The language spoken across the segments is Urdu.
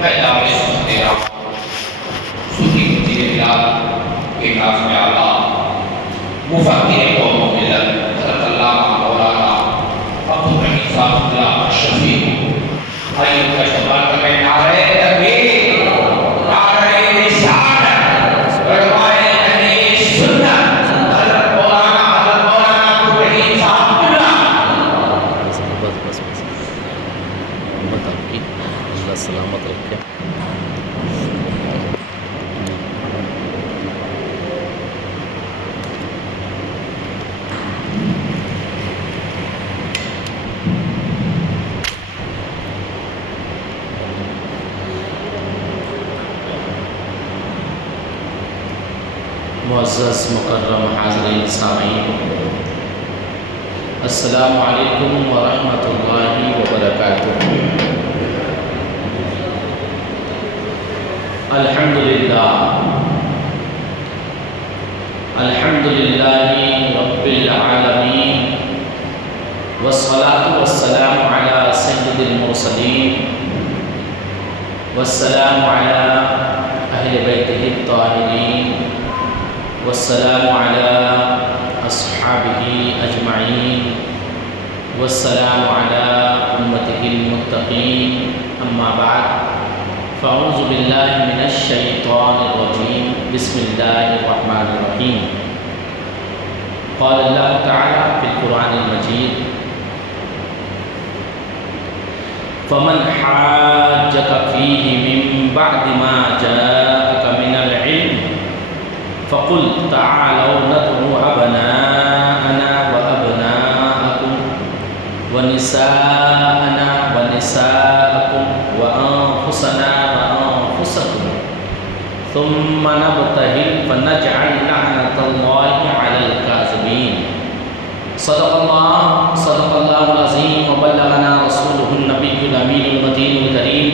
میں دعوے سنتے رہا ہوں سنی مجھے بلال کے ناظم اعلیٰ مفکر قوم و ملت حضرت علامہ مولانا عبدالرحیم صاحب اللہ اشرفی آئیے ان کا استقبال کریں نعرہ تکبیر نعرہ رسالت علماء اہل سنت حضرت مولانا عبدالرحیم صاحب اللہ اللہ سلامت رکھے. معزز مکرم حاضرین سامعین، السلام علیکم ورحمۃ اللہ وبرکاتہ. الحمد للہ رب العالمین والصلاة والسلام علی سید المرسلین والسلام علی اہل بیتہ الطاہرین والسلام علی اصحابہ اجمعین والسلام علی امتہ المتقین. اما بعد فاعوذ باللہ من الشیطان الرجیم. بسم اللہ الرحمن الرحیم. قال اللہ تعالی فی القرآن المجید فمن حاجک فیہ من بعد ما جاءک من العلم فقل تعالوا ندعو أبناءنا وأبناءكم ونساءنا ونساءكم وأنفسنا وأنفسكم ثم نبتهل فنجعل لعنة الله على الكاذبين. صدق الله العظيم وبلغنا رسوله النبي الأمين المتين الكريم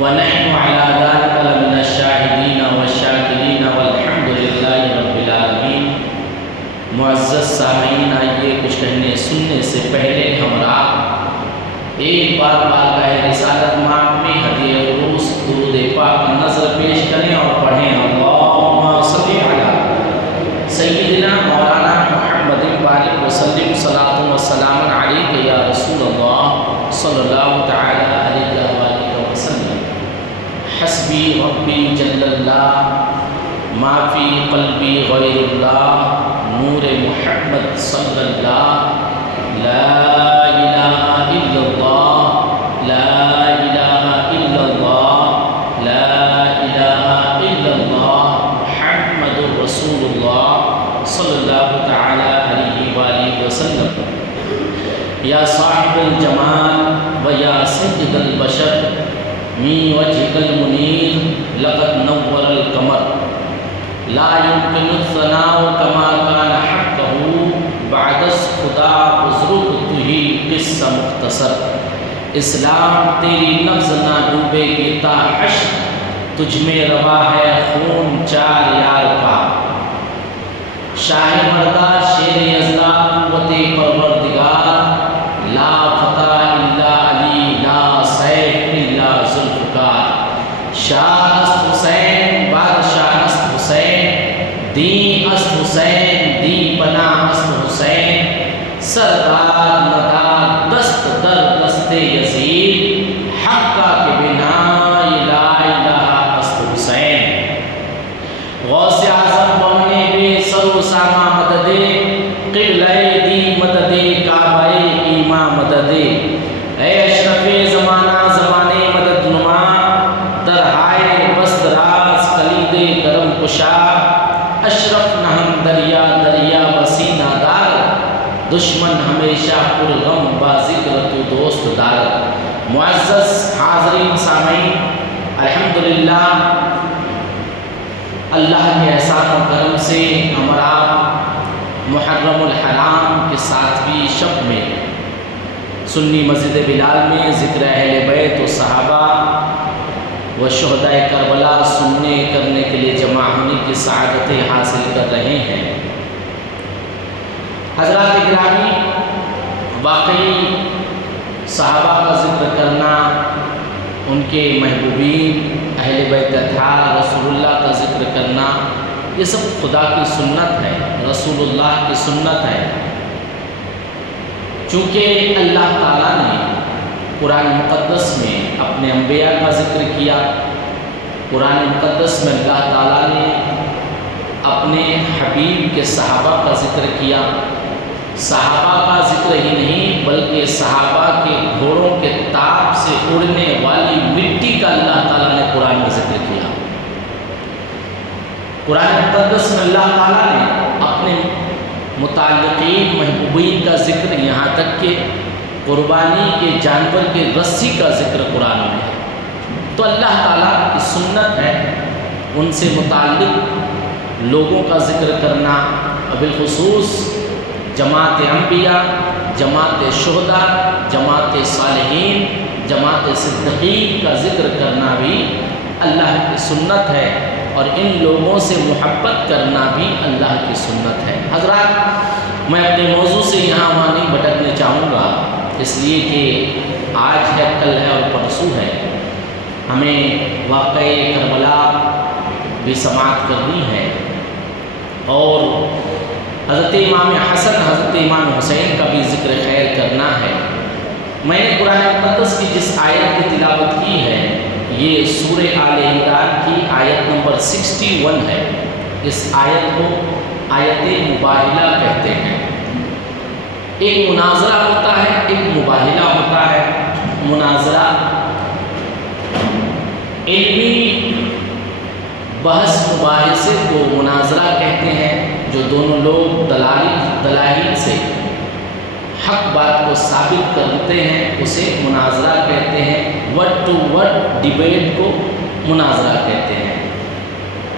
ونحن على ذلك لمن الشاهدين والشاكرين والحمد لله رب العالمین. معزز سامعین، آئیے کچھ کہنے سننے سے پہلے ہمراہ ایک بار بارگاہ رسالت مآب میں ہدیہ عروس درود پاک نظر پیش کریں اور پڑھیں اللہم صلی علی سیدنا مولانا محمد بارک وسلم صلاۃ و سلام علیک یا رسول اللہ صلی اللہ تعالی علیہ وآلہ وسلم. حسبی ربی جل اللہ ما فی قلبی غیر اللہ نور محمد صلی اللہ لا الہ الا اللہ لا الہ الا اللہ لا الہ الا اللہ محمد رسول اللہ صلی اللہ تعالی علیہ وآلہ وسلم. یا صاحب الجمال و یا سید البشر من وجهك المنير لقد نور القمر لا يمكن الثناء كما كان حقه بعد خدا بزرگ تھی قصہ مختصر. اسلام تیری نبض نہ ڈوبے گی تا حشر تجھ میں روا ہے خون چار یار کا. شاہ مردہ شیر یزدہ قوت پروردگار لا فتح الا علی لا سیف الا ذوالفقار. شاہ است حسین بادشاہ است حسین دین است حسین دی پناہ است حسین سردار ندار دست در دست یزید حقہ کے بنا لا الہ است حسین. غوث اعظم بمنے بے سر و سامہ مدد قبلہ دی مدد کعبہ ایمہ مدد. اے اشرف زمانہ زمانے مدد نما درہائے بست راز کلید کرم کشا اشرف نہم دریا دریا بسینہ دار دشمن ہمیشہ پرغم با ذکر تو دوست دار. معزز حاضرین سامعین، الحمدللہ اللہ کے احسان و کرم سے ہمارا محرم الحرام کے ساتویں شب میں سنی مسجد بلال میں ذکر اہل بیت و صحابہ و شہدائے کربلا سننے کرنے کے لیے جمع ہونے کی سعادتیں حاصل کر رہے ہیں. حضرات گرامی، واقعی صحابہ کا ذکر کرنا کے محبوبین اہل بیت اطہار رسول اللہ کا ذکر کرنا، یہ سب خدا کی سنت ہے، رسول اللہ کی سنت ہے۔ چونکہ اللہ تعالیٰ نے قرآن مقدس میں اپنے انبیاء کا ذکر کیا، قرآن مقدس میں اللہ تعالیٰ نے اپنے حبیب کے صحابہ کا ذکر کیا، صحابہ کا ذکر ہی نہیں بلکہ صحابہ کے گھوڑوں کے تاب سے اڑنے والی مٹی کا اللہ تعالیٰ نے قرآن میں ذکر کیا۔ قرآن مقدس میں اللہ تعالیٰ نے اپنے متعلقین محبوبین کا ذکر، یہاں تک کہ قربانی کے جانور کے رسی کا ذکر قرآن میں ہے۔ تو اللہ تعالیٰ کی سنت ہے ان سے متعلق لوگوں کا ذکر کرنا، بالخصوص جماعت انبیاء، جماعت شہداء، جماعت صالحین، جماعت صدیقین کا ذکر کرنا بھی اللہ کی سنت ہے، اور ان لوگوں سے محبت کرنا بھی اللہ کی سنت ہے۔ حضرات، میں اپنے موضوع سے یہاں وہاں نہیں بھٹکنے چاہوں گا، اس لیے کہ آج ہے، کل ہے اور پرسوں ہے، ہمیں واقعہ کربلا بھی سماعت کرنی ہے، اور حضرت امام حسن، حضرت امام حسین کا بھی ذکر خیر کرنا ہے۔ میں نے قرآن مقدس کی جس آیت کی تلاوت کی ہے، یہ سورہ آل عمران کی آیت نمبر 61 ہے۔ اس آیت کو آیت مباہلہ کہتے ہیں۔ ایک مناظرہ ہوتا ہے، ایک مباہلہ ہوتا ہے۔ مناظرہ علمی بحث مباحثے کو مناظرہ کہتے ہیں، جو دونوں لوگ دلائل سے حق بات کو ثابت کرتے ہیں، اسے مناظرہ کہتے ہیں۔ ورڈ ٹو ورڈ ڈیبیٹ کو مناظرہ کہتے ہیں۔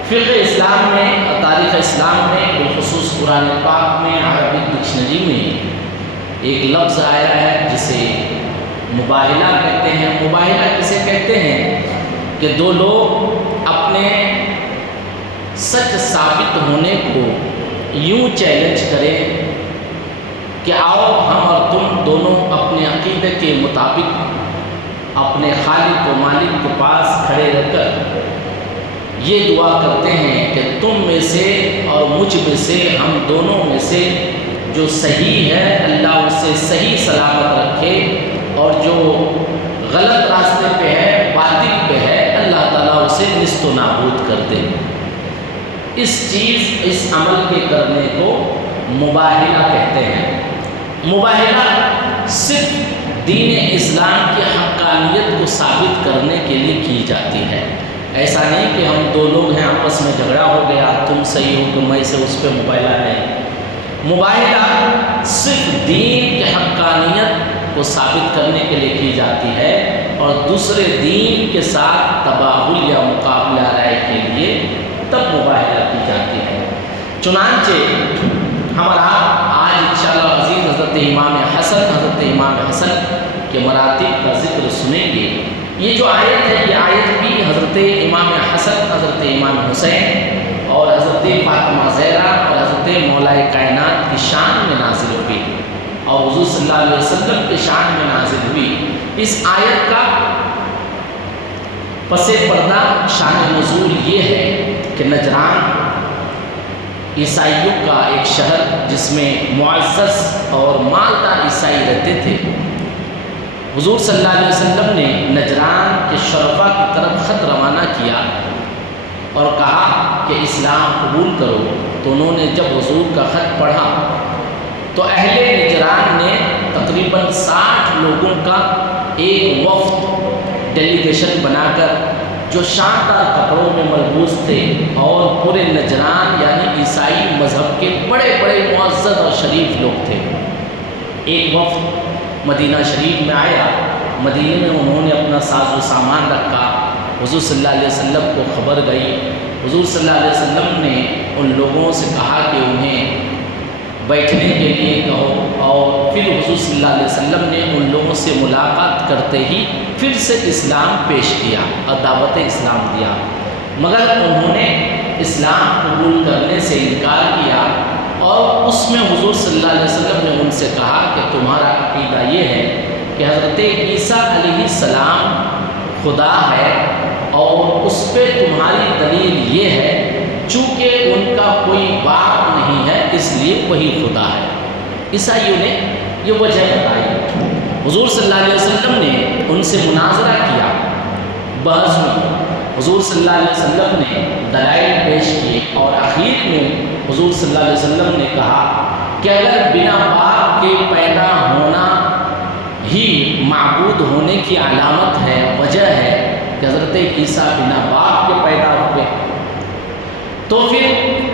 فقہ اسلام میں اور تاریخ اسلام میں، بالخصوص قرآن پاک میں، عربک ڈکشنری میں ایک لفظ آیا ہے جسے مباہلہ کہتے ہیں۔ مباہلہ کسے کہتے ہیں کہ دو لوگ اپنے سچ ثابت ہونے کو یوں چیلنج کریں کہ آؤ ہم اور تم دونوں اپنے عقیدے کے مطابق اپنے خالق و مالک کے پاس کھڑے رہ کر یہ دعا کرتے ہیں کہ تم میں سے اور مجھ میں سے، ہم دونوں میں سے جو صحیح ہے اللہ اسے صحیح سلامت رکھے، اور جو غلط راستے پہ ہے، باطل پہ ہے، اللہ تعالیٰ اسے نیست و نابود کر دے۔ اس عمل کے کرنے کو مباہلہ کہتے ہیں۔ مباہلہ صرف دین اسلام کی حقانیت کو ثابت کرنے کے لیے کی جاتی ہے۔ ایسا نہیں کہ ہم دو لوگ ہیں، آپس میں جھگڑا ہو گیا، تم صحیح ہو تو میں سے اس پہ مباہلہ نہیں۔ مباہلہ صرف دین کی حقانیت کو ثابت کرنے کے لیے کی جاتی ہے، اور دوسرے دین کے ساتھ تباہل یا مقابلہ رائے کے لیے تب مباہلہ کی جاتی ہے۔ چنانچہ ہمارا آج انشاءاللہ عزیز حضرت امام حسن، حضرت امام حسن کے مراتب کا ذکر سنیں گے۔ یہ جو آیت ہے، یہ آیت بھی حضرت امام حسن، حضرت امام حسین اور حضرت فاطمہ زہرا اور حضرت مولا کائنات کی شان میں نازل ہوئی، اور حضور صلی اللہ علیہ وسلم کی شان میں نازل ہوئی۔ اس آیت کا پس پردہ شان نزول یہ ہے کہ نجران عیسائیوں کا ایک شہر، جس میں معزز اور مالدار عیسائی رہتے تھے، حضور صلی اللہ علیہ وسلم نے نجران کے شرفا کی طرف خط روانہ کیا اور کہا کہ اسلام قبول کرو۔ تو انہوں نے جب حضور کا خط پڑھا تو اہل نجران نے تقریباً 60 لوگوں کا ایک وفد ڈیلیگیشن بنا کر، جو شاندار کپڑوں میں ملبوس تھے اور پورے نجران یعنی عیسائی مذہب کے بڑے بڑے معزز اور شریف لوگ تھے، ایک وفد مدینہ شریف میں آیا۔ مدینہ میں انہوں نے اپنا ساز و سامان رکھا، حضور صلی اللہ علیہ وسلم کو خبر گئی۔ حضور صلی اللہ علیہ وسلم نے ان لوگوں سے کہا کہ انہیں بیٹھنے کے لیے کہو، اور پھر حضور صلی اللہ علیہ وسلم نے ان لوگوں سے ملاقات کرتے ہی پھر سے اسلام پیش کیا اور دعوت اسلام دیا، مگر انہوں نے اسلام قبول کرنے سے انکار کیا، اور اس میں حضور صلی اللہ علیہ وسلم نے ان سے کہا کہ تمہارا عقیدہ یہ ہے کہ حضرت عیسیٰ علیہ السلام خدا ہے اور اس پہ تمہاری دلیل یہ ہے چونکہ ان کا کوئی باپ نہیں ہے اس لیے وہی خدا ہے۔ عیسائیوں نے یہ وجہ بتائی، حضور صلی اللہ علیہ وسلم نے ان سے مناظرہ کیا، بحث ہوئی، حضور صلی اللہ علیہ وسلم نے دلائل پیش کیے اور آخر میں حضور صلی اللہ علیہ وسلم نے کہا کہ اگر بنا باپ کے پیدا ہونا ہی معبود ہونے کی علامت ہے، وجہ ہے کہ حضرت عیسیٰ بنا باپ کے پیدا ہوئے، تو پھر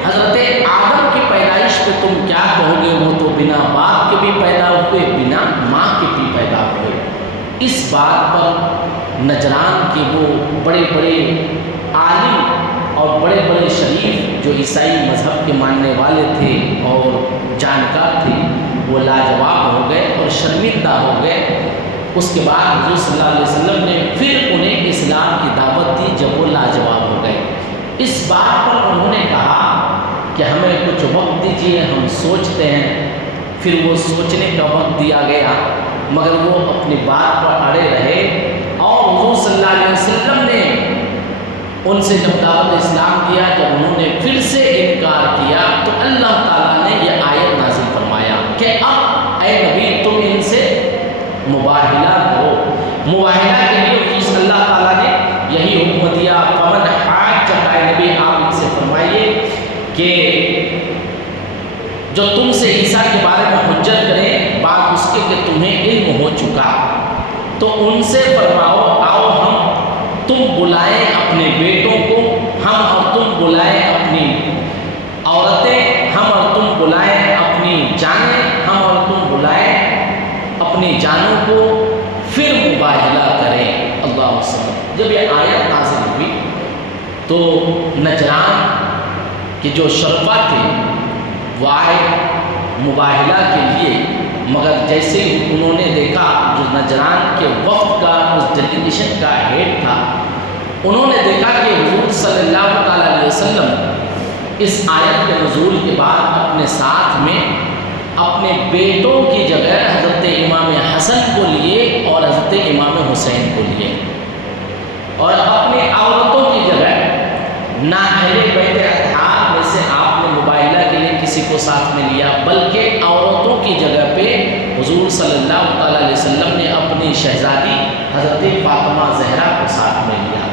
حضرت آدم کی پیدائش پہ تم کیا کہو گے؟ وہ تو بنا باپ کے بھی پیدا ہوئے، بنا ماں کے بھی پیدا ہوئے۔ اس بات پر نجران کے وہ بڑے بڑے عالم اور بڑے بڑے شریف جو عیسائی مذہب کے ماننے والے تھے اور جانکار تھے وہ لاجواب ہو گئے اور شرمندہ ہو گئے۔ اس کے بعد حضور صلی اللہ علیہ وسلم نے پھر انہیں اسلام کی دعوت دی جب وہ لاجواب ہو گئے۔ اس بات پر انہوں نے کہا کہ ہمیں کچھ وقت دیجیے، ہم سوچتے ہیں۔ پھر وہ سوچنے کا وقت دیا گیا مگر وہ اپنی بات پر اڑے رہے اور حضور صلی اللہ علیہ وسلم نے ان سے جب دعوت اسلام دیا، جب انہوں نے پھر سے انکار کیا تو اللہ تعالیٰ نے یہ آیت نازل فرمایا کہ اب اے نبی تم ان سے مباہلہ کرو۔ مباہلہ کے لیے حضور صلی اللہ تعالیٰ نے یہی حکم دیا، فمن حاجک، اے نبی آپ ان سے فرمائیے کہ جو تم سے عیسیٰ کے بارے میں حجت کریں بات اس کے کہ تمہیں علم ہو چکا، تو ان سے فرماؤ آؤ تم بلائیں اپنے بیٹوں کو، ہم اور تم بلائیں اپنی عورتیں، ہم اور تم بلائیں اپنی جانیں، ہم اور تم بلائیں اپنی جانوں کو، پھر مباہلہ کریں۔ اللہ وسلم جب یہ آیت نازل ہوئی تو نجران کے جو شرفا تھے وہ آئے مباہلہ کے لیے، مگر جیسے انہوں نے دیکھا جو نجران کے وفد کا اس ڈیلیگیشن کا ہیڈ تھا، انہوں نے دیکھا کہ حضور صلی اللہ تعالیٰ علیہ وسلم اس آیت کے نزول کے بعد اپنے ساتھ میں اپنے بیٹوں کی جگہ حضرت امام حسن کو لیے اور حضرت امام حسین کو لیے، اور اپنی عورتوں کی جگہ نہ اہل بیت اطہار میں سے آپ نے مباہلہ کے لیے کسی کو ساتھ میں لیا، بلکہ عورتوں کی جگہ پہ حضور صلی اللہ تعالیٰ علیہ وسلم نے اپنی شہزادی حضرت فاطمہ زہرا کو ساتھ میں لیا،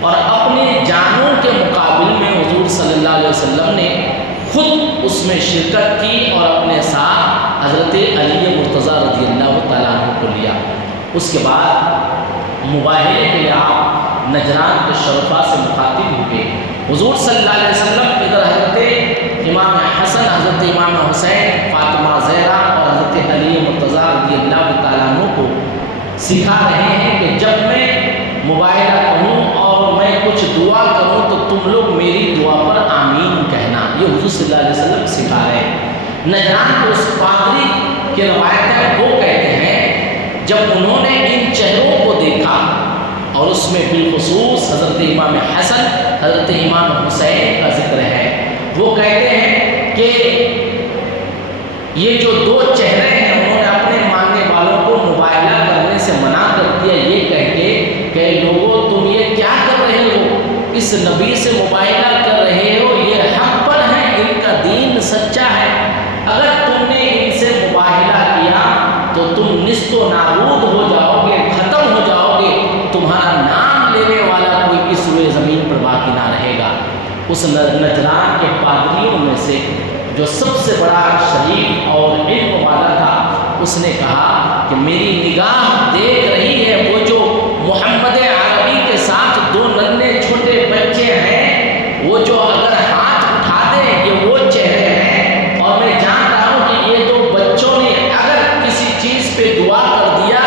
اور اپنی جانوں کے مقابل میں حضور صلی اللہ علیہ وسلم نے خود اس میں شرکت کی اور اپنے ساتھ حضرت علی مرتضیٰ رضی اللہ تعالیٰ عنہ کو لیا۔ اس کے بعد مباہلے کے لیے آپ نجران کے شرفا سے مخاطب ہوئے۔ حضور صلی اللہ علیہ وسلم ادھر حضرت امام حسن، حضرت امام حسین، فاطمہ زہرا اور حضرت علی مرتضیٰ رضی اللہ تعالیٰ عنہ کو سکھا رہے ہیں کہ جب میں مباہلہ کروں اور میں کچھ دعا کروں تو تم لوگ میری دعا پر آمین کہنا۔ یہ حضور صلی اللہ علیہ وسلم سکھا رہے ہیں۔ نجران کو اس پادری کی روایت ہے، وہ کہتے ہیں جب انہوں نے ان چہروں کو دیکھا اور اس میں بالخصوص حضرت امام حسن، حضرت امام حسین کا ذکر ہے، وہ کہتے ہیں کہ یہ جو دو چہرے ہیں انہوں نے اپنے ماننے والوں کو مباہلہ کرنے سے منع کر دیا، یہ کہہ کے کہ لوگوں تم یہ کیا کر رہے ہو، اس نبی سے مباہلہ کر رہے ہو، یہ حق پر ہے، ان کا دین سچا ہے، اگر تم نے ان سے مباہلہ کیا تو تم نست و نابود ہو جاؤ گے، ختم ہو جاؤ گے، تمہارا نام لینے والا کوئی اس روئے زمین پر باقی نہ رہے گا۔ اس نجران کے پادریوں میں سے جو سب سے بڑا شریف اور علم والا تھا، اس نے کہا کہ میری نگاہ دیکھ رہی ہے وہ جو محمد عربی کے ساتھ دو ننھے چھوٹے بچے ہیں، وہ جو اگر ہاتھ اٹھا دیں یہ وہ چہرے ہیں، اور میں جان رہا ہوں کہ یہ دو بچوں نے اگر کسی چیز پہ دعا کر دیا،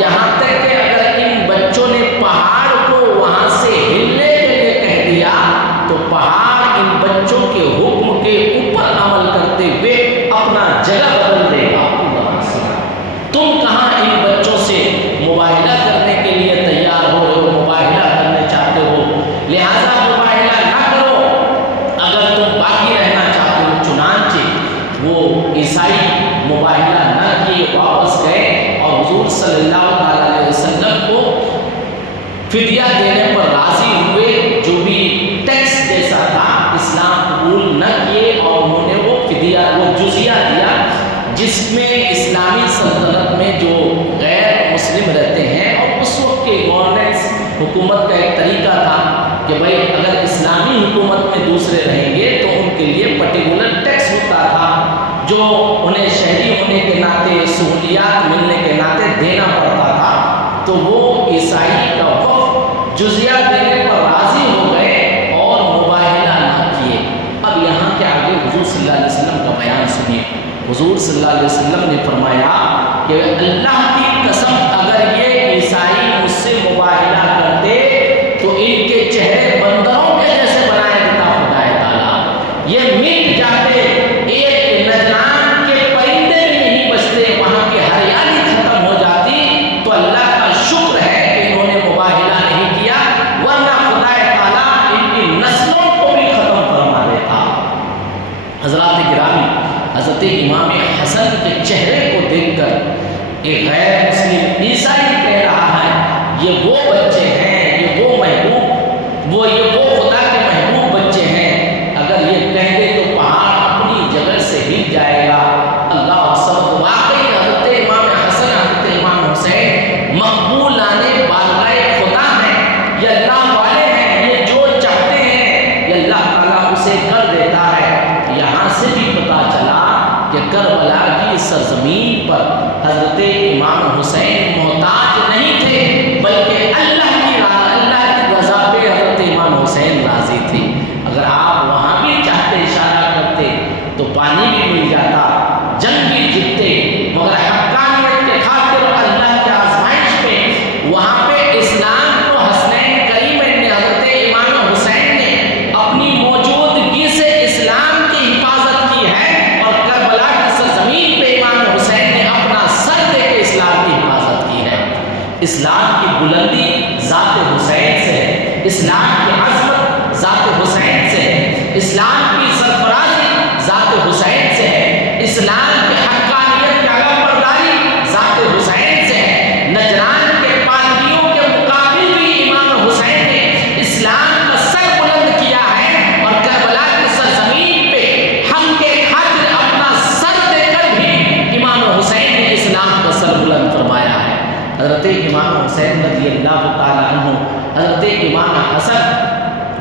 یہاں تک کہ اگر ان بچوں نے پہاڑ کو وہاں سے ہلنے کے لیے کہہ دیا تو پہاڑ ان بچوں کے حکم کے اوپر عمل کرتے ہوئے اپنا جگہ بدل دے گا۔ تم کہاں ان بچوں سے مباہلہ کر فدیہ دینے پر راضی ہوئے، جو بھی ٹیکس جیسا تھا اسلام قبول نہ کیے، اور انہوں نے وہ فدیہ، وہ جزیہ دیا، جس میں اسلامی سلطنت میں جو غیر مسلم رہتے ہیں، اور اس وقت کے گورننس حکومت کا ایک طریقہ تھا کہ بھائی اگر اسلامی حکومت میں دوسرے رہیں گے تو ان کے لیے پرٹیکولر ٹیکس ہوتا تھا جو انہیں شہری ہونے کے ناطے، سہولیات ملنے کے ناطے دینا پڑتا تھا۔ تو وہ عیسائی کا وفد جزیہ دینے پر راضی ہو گئے اور مباہلہ نہ کیے۔ اب یہاں کے آگے حضور صلی اللہ علیہ وسلم کا بیان سنیے۔ حضور صلی اللہ علیہ وسلم نے فرمایا کہ اللہ کی قسم اگر یہ عیسائی مجھ سے مباہلہ کرتے تو ان کے چہرے بندروں کے جیسے بنائے دیتا خدا تعالیٰ، یہ مٹ جاتے، ایک نجران کے پرندے بھی نہیں بچتے، وہاں کی ہریالی ختم ہو جاتی۔ تو اللہ کا شکر ہے کہ انہوں نے مباہلہ نہیں کیا، ورنہ خدا تعالیٰ ان کی نسلوں کو بھی ختم فرما دیتا۔ حضرات گرامی، حضرت امام حسن کے چہرے کو دیکھ کر ایک غیر مسلم عیسائی کہہ رہا ہے یہ وہ بچے ہیں، یہ وہ محبوب، یہ وہ خدا کے محبوب بچے ہیں، اگر یہ کہہ دے تو پہاڑ اپنی جگہ سے ہل جائے گا۔ اللہ صمد، واقعی حضرت امام حسن، حضرت امام حسین مقبولانے بارگاہ خدا ہیں، یہ اللہ والے ہیں، یہ جو چاہتے ہیں یہ اللہ تعالیٰ اسے کر دیتا ہے۔ یہاں سے بھی پتا چلا کہ کربلا کی سرزمین پر حضرت امام حسین محتاج نہیں تھے، بلکہ اللہ کی رضا پہ حضرت امام حسین راضی تھے۔ اگر آپ وہاں بھی چاہتے، اشارہ کرتے تو پانی بھی مل جاتا، جنگ بھی جیتتے، مگر حقانیت کے خاطر اللہ کے آزمائش پہ وہاں پہ اسلام کو حسنین کریمین نے، حضرت امام حسین نے اپنی موجودگی سے اسلام کی حفاظت کی ہے، اور کربلا کی سرزمین پہ امام حسین نے اپنا سر دے کے اسلام کی حفاظت کی ہے۔ اسلام کی بلندی ذات حسین سے ہے، اسلام کی عظمت ذات حسین سے ہے، اسلام کی سرفرازی ذات حسین سے ہے، اسلام کی حقانیت کی علم برداری ذات حسین سے ہے۔ نجران کے پادریوں کے مقابل بھی امام حسین نے اسلام کا سر بلند کیا ہے، اور کربلا کی سرزمین پہ حق کے خاطر اپنا سر دے کر بھی امام حسین نے اسلام کا سر بلند فرمایا ہے۔ حضرت امام حسین رضی اللہ تعالیٰ عنہ، حضرت امام حسن،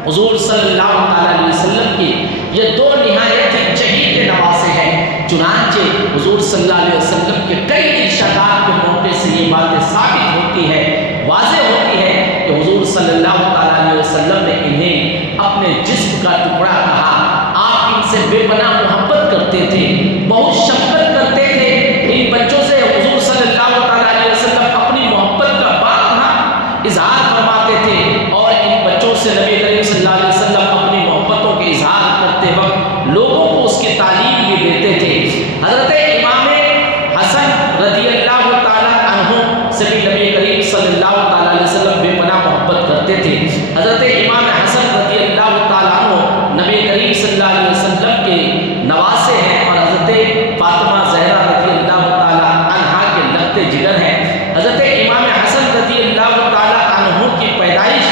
حضور صلی اللہ علیہ وسلم کی یہ دو نہایت ہی چہیتے نواسے ہیں۔ چنانچہ حضور صلی اللہ علیہ وسلم کے کئی ارشادات کے موقع سے یہ باتیں ثابت ہوتی ہے، واضح ہوتی ہے کہ حضور صلی اللہ علیہ وسلم نے انہیں اپنے جسم کا ٹکڑا کہا۔ آپ ان سے بے پناہ محبت کرتے تھے، بہت شفقت کرتے تھے۔ ان بچوں سے حضور صلی اللہ علیہ وسلم اپنی محبت کا بات اظہار فرماتے تھے، اور ان بچوں سے نبی کریم صلی اللہ علیہ وسلم اپنی محبتوں کے اظہار کرتے وقت لوگوں کو اس کی تعلیم بھی دیتے تھے۔ حضرت امام حسن رضی اللہ تعالیٰ عنہ سے بھی نبی کریم صلی اللہ علیہ وسلم بے پناہ محبت کرتے تھے۔ حضرت امام حسن رضی اللہ تعالیٰ عنہ نبی کریم صلی اللہ علیہ وسلم کے نواسے ہیں، اور حضرت فاطمہ زہرا رضی اللہ تعالیٰ عنہا کے لگتے جگر ہیں۔ حضرت امام حسن رضی اللہ تعالیٰ عنہ کی پیدائش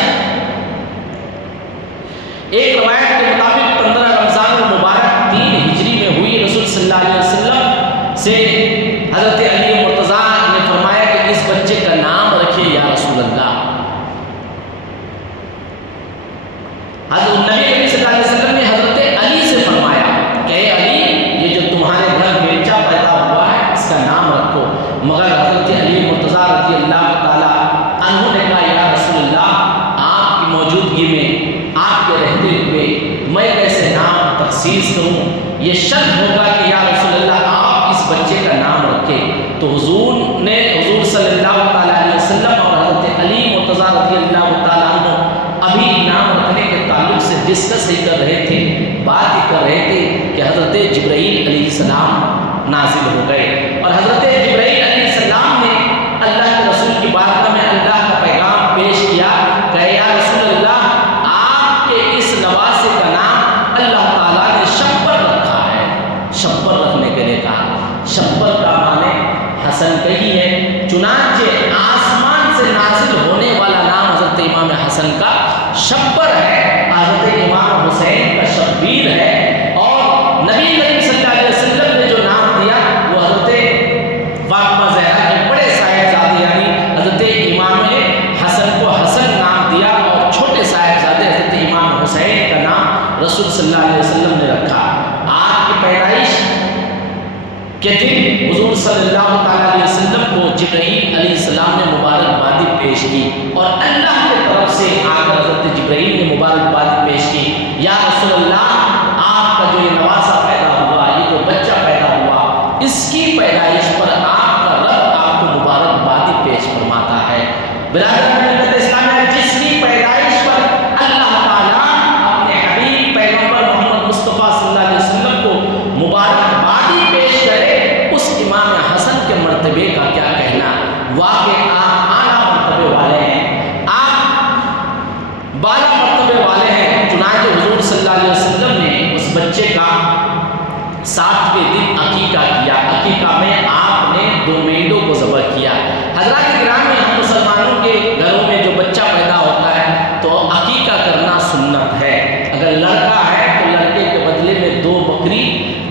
ایک روایت کے مطابق 15 رمضان المبارک 3 ہجری میں ہوئی۔ رسول صلی اللہ علیہ وسلم سے حضرت علی مرتضیٰ نے فرمایا کہ اس بچے کا نام رکھیے یا رسول اللہ۔ کہ دن حضور صلی اللہ تعالیٰ علیہ وسلم کو جبرائیل علیہ السلام نے مبارکبادی پیش کی، اور اللہ کی طرف سے آ کر حضرت جبرائیل نے مبارکبادی پیش کی، یا رسول اللہ آپ کا جو یہ نواسا پیدا ہوا، یہ جو بچہ پیدا ہوا، اس کی پیدائش پر آپ کا رب آپ کو مبارکبادی پیش فرماتا ہے۔ برادران ملت اسلامیہ، جس کی پیدائش پر اللہ تعالیٰ اپنے حبیب پیغمبر محمد مصطفیٰ صلی اللہ علیہ وسلم کو مبارکبادی پیش کرے، اس امام حسن کے مرتبے کا کیا کہنا۔ واقعی آپ اعلیٰ مرتبے والے ہیں، آپ بالا مرتبے والے ہیں۔ چنانچہ حضور صلی اللہ علیہ وسلم نے اس بچے کا 7ویں دن عقیقہ کیا۔ عقیقہ میں آپ نے 2 مینڈوں کو ذبح کیا۔ حضرات کرام، ہم مسلمانوں کے گھروں میں جو بچہ پیدا ہوتا ہے تو عقیقہ کرنا سنت ہے۔ اگر لڑکا ہے تو لڑکے کے بدلے میں 2 بکری،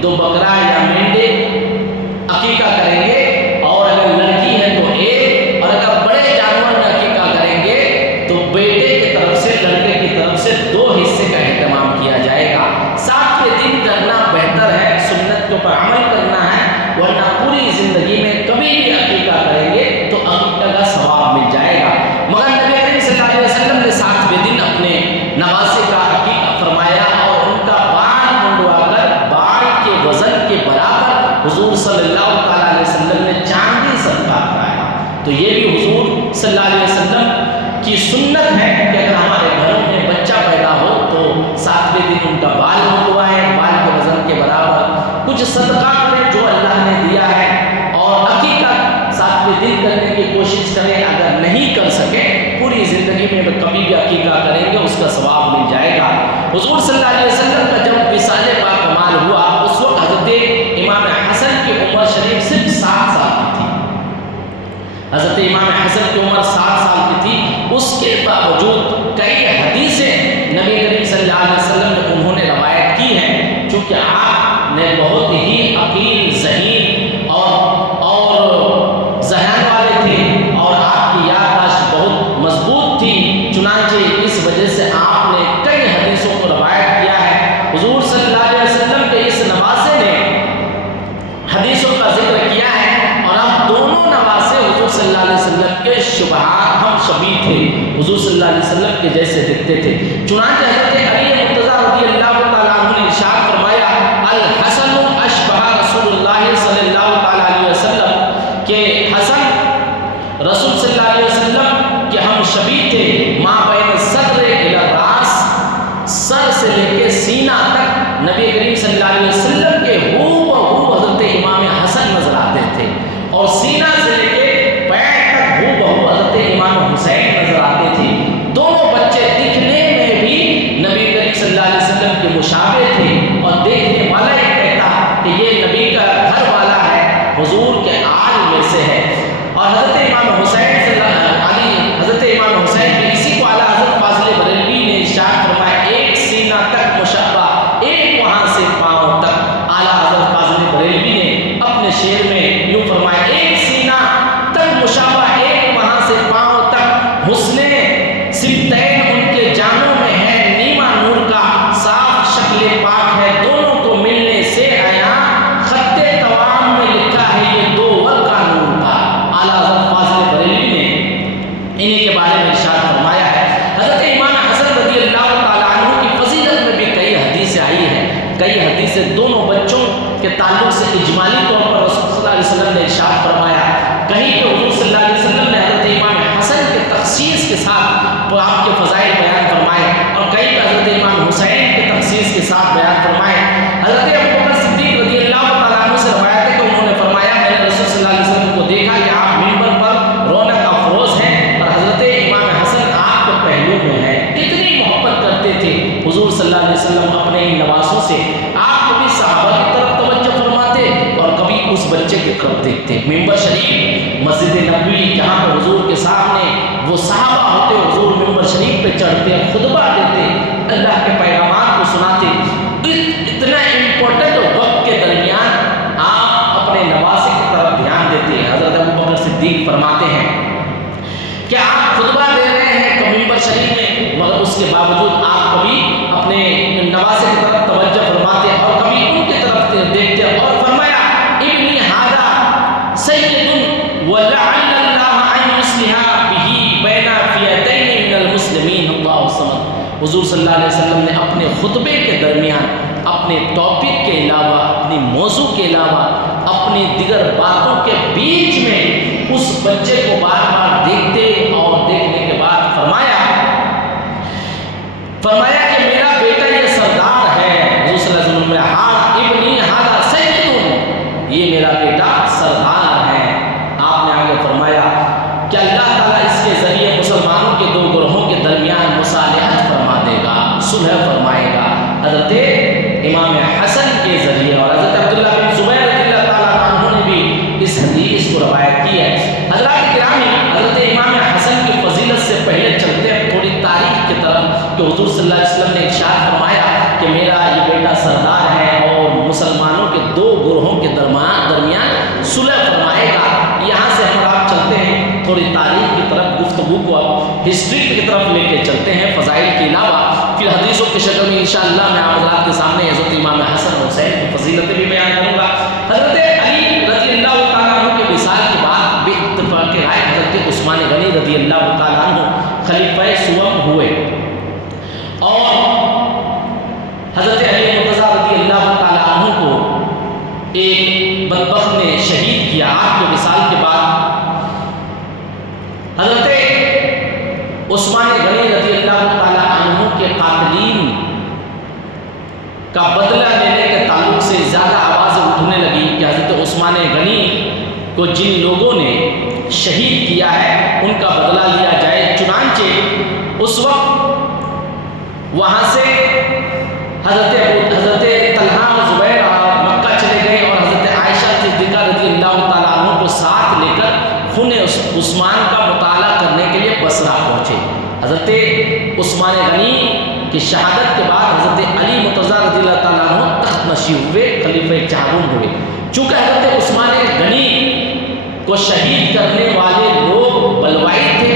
2 بکرا یا مینڈے عقیقہ کریں گے، اور اگر لڑکی ہے تو 1، اور اگر بڑے جانور میں عقیقہ کریں گے تو بیٹے کی طرف سے لڑکے کی طرف سے 2 حصے کا اہتمام کیا جائے گا۔ 7ویں دن کرنا بہتر ہے، سنت کے اوپر عمل کرنا ہے، ورنہ پوری زندگی میں کبھی بھی عقیقہ کریں گے تو عقیقہ کا ثواب مل جائے گا۔ مگر نبی کریم صلی اللہ علیہ وسلم نے 7ویں دن اپنے نواسے کا عقیقہ فرمایا، اور ان کا بال منڈوا کر بال کے وزن کے برابر حضور صلی اللہ تعالیٰ علیہ وسلم نے چاندی صدقہ کرایا۔ تو یہ بھی حضور صلی اللہ علیہ وسلم کی سنت ہے کہ اگر ہمارے گھروں میں بچہ پیدا ہو تو 7ویں دن ان کا بال منڈوائیں، بال کے وزن کے برابر کچھ صدقہ کریں جو اللہ نے دیا ہے، اور عقیقہ 7ویں دن کرنے کی کوشش کریں۔ اگر نہیں کر سکے پوری زندگی میں کبھی بھی عقیقہ کریں گے، اس کا ثواب مل جائے گا۔ حضور صلی اللہ علیہ وسلم کا جب وصال باکمال ہوا، اس وقت حضرت امام حسن کی عمر شریف صرف 7 سال کی تھی۔ حضرت امام حسن کی عمر 7 سال کی تھی، اس کے باوجود کئی حدیثیں نبی کریم صلی اللہ علیہ وسلم نے انہوں نے روایت کی ہیں، چونکہ آپ نے بہت ہی عقیل، ذہین اور ذہن والے تھے، اور آپ کی یادداشت بہت مضبوط تھی، چنانچہ اس وجہ سے آپ نے کئی حدیثوں کو روایت کیا ہے۔ حضور صلی اللہ علیہ وسلم کے اس نواسے نے حدیثوں کا ذکر کیا ہے، اور ہم دونوں نواسے حضور صلی اللہ علیہ وسلم کے شبہات ہم شبیہ تھے، حضور صلی اللہ علیہ وسلم کے جیسے دکھتے تھے۔ چنانچہ حضرت علی مرتضیٰ رضی اللہ تعالیٰ عنہ نے ارشاد فرمایا، الحسن اشبہ رسول اللہ صلی اللہ تعالیٰ علیہ وسلم، کہ حسن رسول صلی اللہ علیہ وسلم کے ہم شبیہ تھے، ما بین صدر الی راس، سر سے لے کے سینہ تک نبی کریم صلی اللہ علیہ وسلم کے ہو بہو حضرت امام حسن نظر آتے تھے، اور سینہ سے لے کے پیر تک ہو بہو حضرت امام حسین نظر آتے تھے۔ دونوں بچے دکھنے میں بھی نبی کریم صلی اللہ علیہ وسلم کے مشابہ تھے، اور دیکھنے والا یہ کہتا کہ یہ نبی کا گھر والا ہے، حضور کے آل میں سے ہے۔ اور حضرت امام حسین حضرت امام حسین بھی اسی کو اعلیٰ حضرت فاضل بریلوی نے ارشاد فرمایا، ایک سینہ تک مشابہ، ایک وہاں سے پاؤں تک۔ اعلیٰ حضرت فاضل بریلوی نے اپنے شعر میں یوں فرمایا، ایک سینہ تک مشابہ، ایک وہاں سے پاؤں تک، حسن سبتین ان کے جانوں میں ہے، نیما نور کا صاف شکل پاک ہے، دونوں کو ملنے سے آیا، خط توام میں لکھا ہے یہ 2 ور کا نور تھا۔ اعلیٰ حضرت فاضل بریلوی نے انہی کے بارے میں ارشاد فرمایا ہے۔ حضرت امام حسن رضی اللہ تعالیٰ عنہ کی فضیلت میں بھی کئی حدیثیں آئی ہیں، کئی حدیثیں دونوں بچوں کے تعلق سے اجمالی طور پر رسول صلی اللہ علیہ وسلم نے ارشاد فرمایا۔ کہیں کہ حضور صلی اللہ علیہ وسلم نے حضرت امام حسن کے تخصیص کے ساتھ آپ کے فضائل بیان فرمائے، اور کہیں کہ حضرت امام حسین کے تخصیص کے ساتھ بیان فرمائے۔ حضرت ابوبکر صدیق رضی اللہ تعالیٰ عنہ سے روایت ہے کہ انہوں نے فرمایا، میں نے رسول صلی اللہ علیہ وسلم کو دیکھا کہ آپ منبر پر رونق افروز ہیں، اور حضرت امام حسن آپ کے پہلو میں ہیں۔ کتنی محبت کرتے تھے حضور صلی اللہ علیہ وسلم اپنے ان نواسوں سے۔ آپ کبھی صحابہ کی طرف توجہ فرماتے اور کبھی اس بچے کی طرف دیکھتے۔ ممبر شریف، مسجد نبوی، جہاں پر حضور کے سامنے وہ صحابہ ہوتے، حضور ممبر شریف پہ چڑھتے، خطبہ دیتے، اللہ کے پیغامات کو سناتے۔ اتنا امپورٹنٹ وقت کے درمیان آپ اپنے نواسے کی طرف دھیان دیتے۔ حضرت ابوبکر صدیق فرماتے ہیں کہ آپ خطبہ دے رہے ہیں تو ممبر شریف میں، مگر اس کے باوجود آپ کبھی اپنے نواسے کی طرف توجہ فرماتے اور کبھی ان کی طرف دیکھتے، اور فرمایا ابنی حضور صلی اللہ علیہ وسلم نے اپنے خطبے کے درمیان اپنے ٹاپک کے علاوہ، اپنی موضوع کے علاوہ، اپنی دیگر باتوں کے بیچ میں اس بچے کو بار بار دیکھتے اور دیکھنے کے بعد فرمایا کہ میرا بیٹا یہ سردار ہے۔ حضور صلی اللہ علیہ وسلم نے ابنی ھذا سید، یہ میرا بیٹا سردار ہے۔ آپ نے آگے فرمایا کہ اللہ تعالیٰ اس کے ذریعے مسلمانوں کے دو گروہوں کے درمیان مصالحت فرما دے گا، صلح فرمائے گا۔ حضرت امام حسن کے ذریعے، اور حضرت عبداللہ بن زبیر رضی اللہ تعالیٰ عنہ نے بھی اس حدیث کو روایت کی ہے۔ حضرات گرامی، حضرت امام حسن کی فضیلت سے پہلے چلتے ہیں تھوڑی تاریخ کی طرف کہ حضور صلی اللہ علیہ وسلم نے ارشاد فرمایا کہ میرا یہ بیٹا سردار ہے اور مسلمانوں کے دو گروہوں کے درمیان صلح فرمائے گا۔ یہاں سے ہم آپ چلتے ہیں تھوڑی تاریخ کی طرف، گفتگو کو اب ہسٹری کی طرف لے کے چلتے ہیں فضائل کے علاوہ، پھر حدیثوں کی شکل میں انشاءاللہ میں آپ حضرات کے سامنے حضرت امام حسن حسین کی فضیلتیں بھی بیان کروں گا۔ حضرت علی رضی اللہ تعالیٰ عنہ کے وصال کے بعد بے اتفاق رائے حضرت عثمان غنی رضی اللہ تعالیٰ عنہ خلیفہ سوم ہوئے، اور حضرت علی مرتضیٰ رضی اللہ تعالیٰ عنہ کو ایک بدبخت نے شہید کیا۔ آپ کے وصال کے بعد حضرت عثمان غنی رضی اللہ تعالیٰ عنہ کے قاتلین کا بدلہ لینے کے تعلق سے زیادہ آوازیں اٹھنے لگی کہ حضرت عثمان غنی کو جن لوگوں نے شہید کیا ہے ان کا بدلہ لیا جائے۔ چنانچہ اس وقت وہاں سے حضرت طلحہ اور زبیر مکہ چلے گئے اور حضرت عائشہ صدیقہ رضی اللہ تعالیٰ عنہ کو ساتھ لے کر خون عثمان کا مطالعہ کرنے کے لیے بصرہ پہنچے۔ حضرت عثمان غنی کی شہادت کے بعد حضرت علی مرتضیٰ رضی اللہ تعالیٰ عنہ تخت نشین ہوئے، خلیفہ چہارم ہوئے۔ چونکہ حضرت عثمان غنی کو شہید کرنے والے لوگ بلوائی تھے،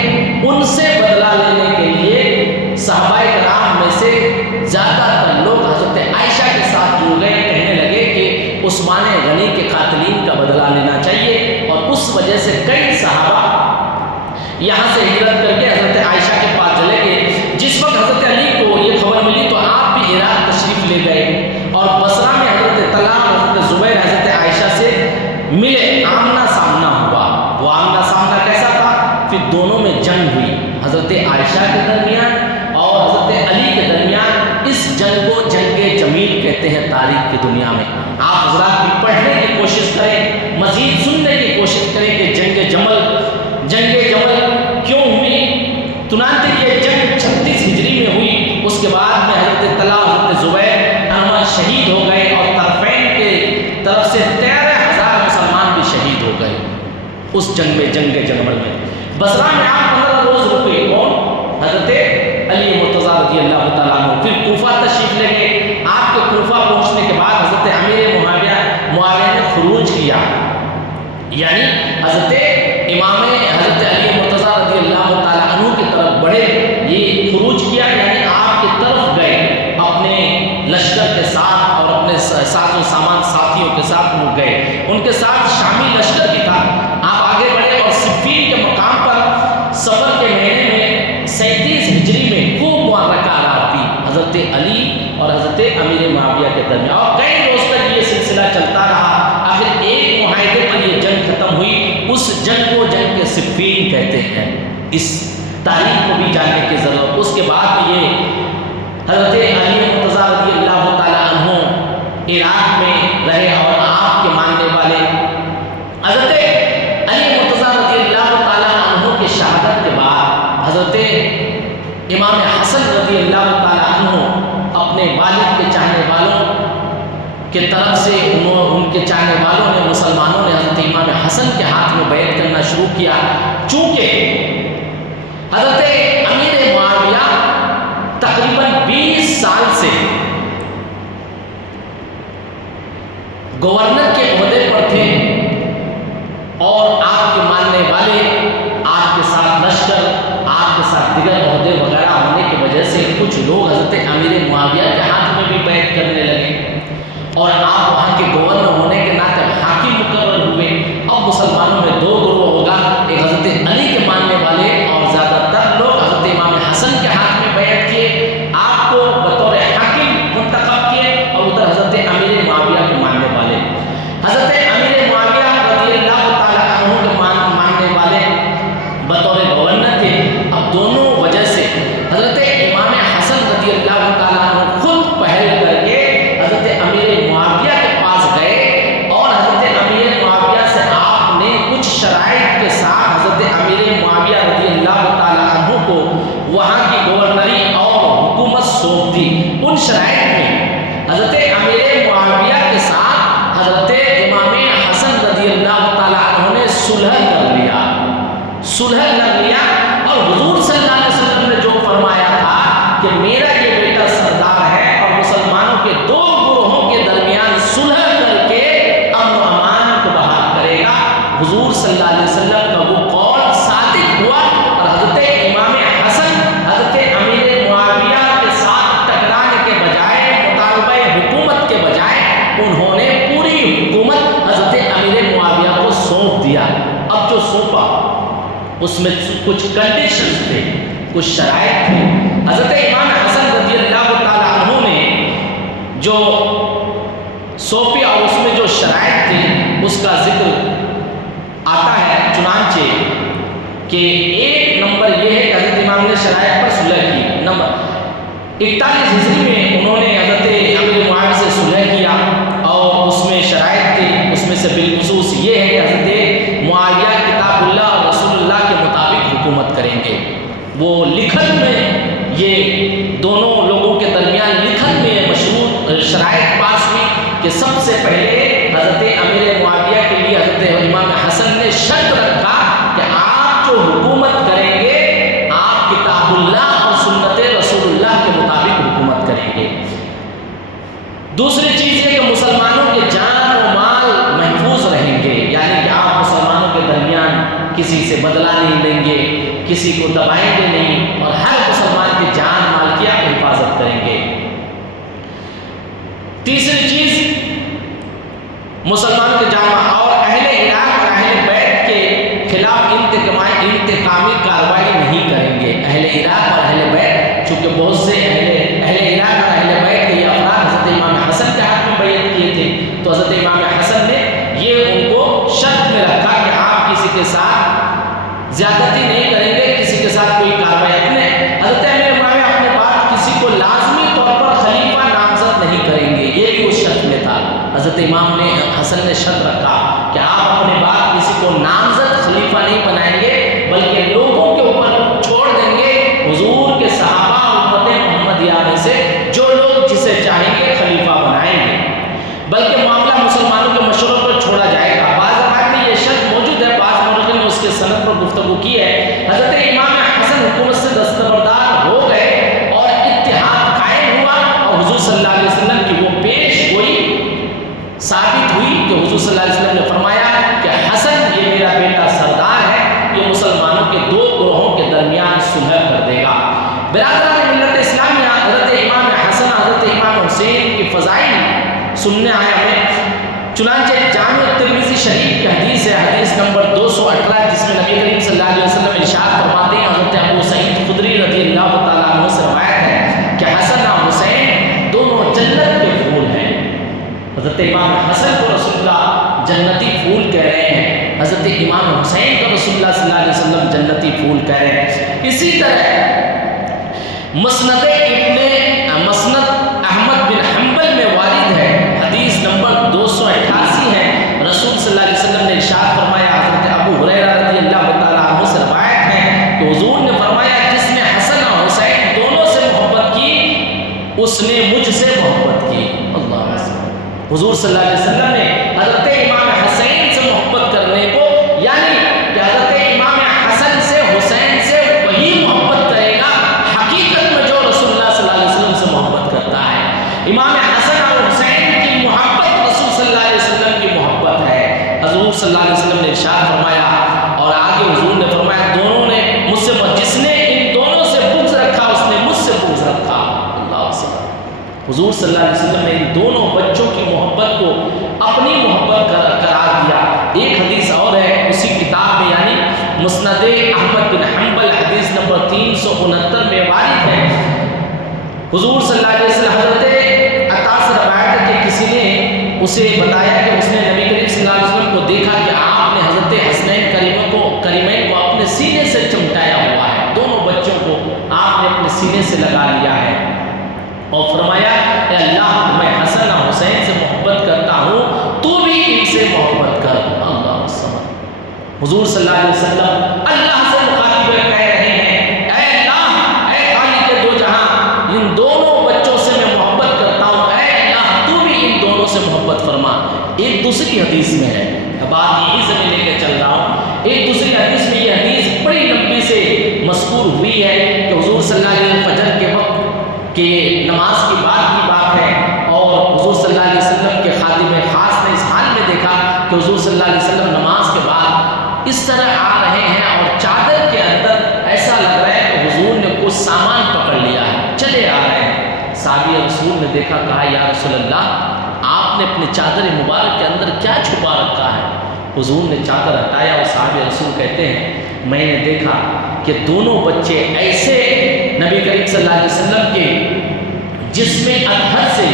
ان سے بدلہ لینے کے لیے صحابہ کرام میں سے زیادہ تر لوگ حضرت عائشہ کے ساتھ جڑ گئے، کہنے لگے کہ عثمان غنی کے قاتلین کا بدلہ لینا چاہیے، اور اس وجہ سے کئی صحابہ یہاں سے ہجرت کر کے حضرت عائشہ کے پاس چلے گئے۔ جس وقت حضرت علی کو یہ خبر ملی تو آپ بھی عراق تشریف لے گئے، اور بصرہ میں حضرت طلحہ، حضرت زبیر، حضرت عائشہ سے ملے، آمنا سامنا ہوا۔ وہ آمنا سامنا کیسا تھا؟ پھر دونوں میں جنگ ہوئی، حضرت عائشہ کے درمیان اور حضرت علی کے درمیان۔ اس جنگ کو جنگ جمیل کہتے ہیں تاریخ کی دنیا میں۔ آپ حضرات بھی پڑھنے کی کوشش کریں، مزید سننے کی کوشش کریں کہ جنگ جمل کیوں ہوئی۔ چنانچہ یہ جنگ 36 ہجری میں ہوئی۔ اس کے بعد میں حضرت طلحہ، حضرت زبیر شہید ہو گئے، اور طرفین کے طرف سے 13,000 مسلمان بھی شہید ہو گئے اس جنگ میں، جنگ جمل میں۔ بصرہ میں آپ 15 روز رکے، کون؟ حضرت علی مرتضیٰ رضی اللہ تعالیٰ عنہ۔ پھر کوفہ تشریف لے گئے۔ آپ کے کوفہ پہنچنے کے بعد حضرت امیر معاویہ نے خروج کیا، یعنی حضرت علی مرتضیٰ رضی اللہ تعالیٰ عنہ کی طرف بڑھے۔ یہ خروج کیا یعنی آپ کی طرف گئے اپنے لشکر کے ساتھ، اور اپنے ساتھ و سامان ساتھیوں کے ساتھ وہ گئے۔ ان کے ساتھ شامی لشکر بھی تھا۔ آپ آگے بڑھے اور صفین کے مقام پر صفر کے مہینے میں 37 ہجری میں خوب معرکہ تھی حضرت علی اور حضرت امیر معاویہ کے درمیان، اور کئی روز تک یہ سلسلہ چلتا رہا۔ آخر ایک معاہدے پر یہ جنگ ختم ہوئی۔ اس جنگ کو جنگ صفین کہتے ہیں۔ اس تاریخ کو بھی جاننے کی ضرورت۔ اس کے بعد میں یہ حضرت علی مرتضیٰ رضی اللہ تعالیٰ عنہ عراق میں رہے، اور آپ کے ماننے والے حضرت علی مرتضیٰ رضی اللہ تعالیٰ عنہ کی شہادت کے بعد حضرت امام حسن رضی اللہ تعالیٰ عنہ اپنے والد کے چاہنے والوں کے طرف سے ان کے چاہنے والوں نے، مسلمانوں نے حضرت امام حسن کے ہاتھ میں بیعت کرنا شروع کیا۔ چونکہ حضرت امیر معاویہ تقریباً 20 سال سے گورنر کے عہدے پر تھے، اور آپ کے ماننے والے آپ کے ساتھ لشکر، آپ کے ساتھ دیگر عہدے وغیرہ ہونے کی وجہ سے کچھ لوگ حضرت امیر معاویہ کے ہاتھ میں بھی بیعت کرنے لگے، اور آپ وہاں کے گورنر ہونے کے ناطے حاکم مقرر ہوئے۔ اب مسلمانوں میں دو گروہ ہوگا، ایک حضرت علی کے ماننے والے، اور زیادہ تر لوگ حضرت امام حسن کے ہاتھ میں بیعت کیے۔ وہاں کی گورنری اور حکومت سونپ دی۔ ان شرائط میں حضرت امیر معاویہ کے ساتھ حضرت امام حسن رضی اللہ تعالیٰ عنہ نے صلح کر لیا، اور حضور صلی اللہ علیہ وسلم نے جو فرمایا تھا کہ میرا یہ بیٹا سردار ہے اور مسلمانوں کے دو گروہوں کے درمیان صلح کر کے امن و امان کو بحال کرے گا، حضور صلی اللہ علیہ وسلم کا وہ قول صادق ہوا اور حضرت امام حسن حضرت امیر معاویہ کے ساتھ ٹکرانے کے بجائے، مطالبہ حکومت کے بجائے، انہوں نے پوری حکومت حضرت امیر معاویہ کو سونپ دیا۔ اب جو سونپا اس میں کچھ کنڈیشنز تھے، کچھ شرائط تھے۔ حضرت امام حسن رضی اللہ تعالیٰ عنہ نے جو سونپی اور اس میں جو شرائط تھی اس کا ذکر آتا ہے، چنانچہ کہ ایک نمبر یہ ہے کہ حضرت امام نے شرائط پر صلح کی۔ نمبر 41 ہجری میں انہوں نے حضرت امیر معاویہ سے صلح کیا اور اس میں شرائط تھی، اس میں سے بالخصوص یہ ہے کہ حضرت معاویہ کتاب اللہ اور رسول اللہ کے مطابق حکومت کریں گے۔ وہ لکھت میں یہ دونوں لوگوں کے درمیان لکھت میں مشروط شرائط پاس ہوئی کہ سب سے پہلے حضرت امیر معاویہ کے لیے حضرت امام حسن نے شرط رکھا کہ آپ جو حکومت کریں گے آپ کتاب اللہ اور سنت رسول اللہ کے مطابق حکومت کریں گے۔ دوسری چیز یہ کہ مسلمانوں کے جان و مال محفوظ رہیں گے، یعنی کہ آپ مسلمانوں کے درمیان کسی سے بدلہ نہیں لیں گے، کسی کو دبائیں گے نہیں، اور ہر مسلمان کے جان مال کی آپ حفاظت کریں گے۔ تیسری چیز مسلمانوں کے جان اور اہل عراق اور اہل بیت کے خلاف انتقامی کارروائی نہیں کریں گے۔ اہل عراق اور اہل بیت، چونکہ بہت سے اہل عراق اور اہل بیت کے یہ افراد حضرت امام حسن کے ہاتھ میں بیعت کیے تھے، تو حضرت امام حسن نے یہ ان کو شرط میں رکھا کہ آپ کسی کے ساتھ زیادتی نہیں کریں گے، کسی کے ساتھ کوئی کارروائی اپنے حضرت امیر معاویہ اپنے بعد کسی کو لازمی طور پر خلیفہ نامزد نہیں کریں گے، یہ بھی اس شرط میں تھا۔ حضرت امام نے حسن نے شرط رکھا کہ آپ اپنے بعد کسی کو نامزد خلیفہ نہیں بنائیں گے، بلکہ لوگوں کے اوپر چھوڑ دیں گے، حضور کے صحابہ امت محمدیہ میں سے جو لوگ جسے چاہیں گے خلیفہ بنائیں گے، بلکہ معاملہ مسلمانوں کے مشوروں پر چھوڑا جائے گا۔ بعض اوقات میں یہ شرط موجود ہے، بعض مورخین نے اس کے سند پر گفتگو کی ہے۔ حضرت امام حسن حکومت سے دستبردار ہو گئے اور اتحاد قائم ہوا، اور حضور صلی اللہ علیہ وسلم کی وہ پیش گوئی ثابت ہوئی کہ حضور صلی اللہ علیہ وسلم نے فرمایا کہ حسن یہ میرا بیٹا سردار ہے، یہ مسلمانوں کے دو گروہوں کے درمیان صلح کر دے گا۔ برادران ملت اسلامیہ، حضرت امام حسن حضرت امام حسین کی فضائل سننے آئے ہمیں، چنانچہ جامع ترمذی شریف کی حدیث ہے، حدیث نمبر 218، جس میں نبی کریم صلی اللہ علیہ وسلم ارشاد فرماتے ہیں، حضرت ابو سعید خدری رضی اللہ تعالیٰ عنہ سے روایت ہے کہ حسن اور حسین دونوں جنت کے پھول ہیں۔ حضرت امام حسن کو رسول اللہ جنتی پھول کہہ رہے ہیں، حضرت امام حسین کو رسول اللہ صلی اللہ علیہ وسلم جنتی پھول کہہ رہے ہیں۔ اسی طرح مسند احمد بن حنبل میں وارد ہے، حدیث نمبر 288 ہے، رسول صلی اللہ علیہ وسلم نے ارشاد فرمایا، حضرت ابو ہریرہ رضی اللہ تعالیٰ عنہ سے روایت ہے کہ حضور نے فرمایا جس نے حسن اور حسین دونوں سے محبت کی اس نے مجھ سے محبت کی۔ اللہ حضور صلی اللہ علیہ وسلم نے حضرت امام حسین سے محبت کرنے کو، یعنی کہ حضرت امام حسن سے حسین سے وہی محبت کرے گا حقیقت میں جو رسول اللہ صلی اللہ علیہ وسلم سے محبت کرتا ہے۔ امام حسن اور حسین کی محبت رسول صلی اللہ علیہ وسلم کی محبت ہے۔ حضور صلی اللہ علیہ وسلم نے ارشاد فرمایا، اور آگے حضور نے فرمایا دونوں نے مجھ سے، جس نے ان دونوں سے بغض رکھا اس نے مجھ سے بغض رکھا۔ اللہ صلی حضور صلی اللہ علیہ وسلم نے ان دونوں بچوں کی محبت کو اپنی محبت قرار دیا۔ ایک حدیث اور ہے اسی کتاب میں، یعنی مسند احمد بن حنبل، حدیث نمبر 369 میں وارد ہے، حضور صلی اللہ علیہ وسلم حضرت عطا سے روایت ہے کہ کسی نے اسے بتایا کہ اس نے نبی کریم صلی اللہ علیہ وسلم کو دیکھا کہ آپ نے حضرت حسنین کریمین کو اپنے سینے سے چمٹایا ہوا ہے، دونوں بچوں کو آپ نے اپنے سینے سے لگا لیا ہے، اور فرمایا اے اللہ میں حسن اور حسین سے محبت کرتا ہوں، تو بھی ان سے محبت کر۔ اللہ حضور صلی اللہ علیہ وسلم اللہ سے مخاطب کہہ رہے ہیں، اے اللہ دوسری حدیث میں ہے، بات یہیں سے میں لے کے چل رہا ہوں، ایک دوسری حدیث میں یہ حدیث بڑی لمبی سے مذکور ہوئی ہے کہ حضور صلی اللہ علیہ وسلم فجر کے وقت کہ نماز کی بات ہے، اور حضور صلی اللہ علیہ وسلم کے خادم خاص نے اس حال میں دیکھا کہ حضور صلی اللہ علیہ وسلم نماز کے بعد اس طرح آ رہے ہیں اور چادر کے اندر ایسا لگ رہا ہے کہ حضور نے کچھ سامان پکڑ لیا ہے، چلے آ رہے ہیں۔ صحابی رسول نے دیکھا، کہا یا رسول اللہ آپ نے اپنے چادر مبارک کے اندر کیا چھپا رکھا ہے؟ حضور نے چادر ہٹایا اور صحابی رسول کہتے ہیں میں نے دیکھا کہ دونوں بچے ایسے نبی کریم صلی اللہ علیہ وسلم کے جسم اطہر سے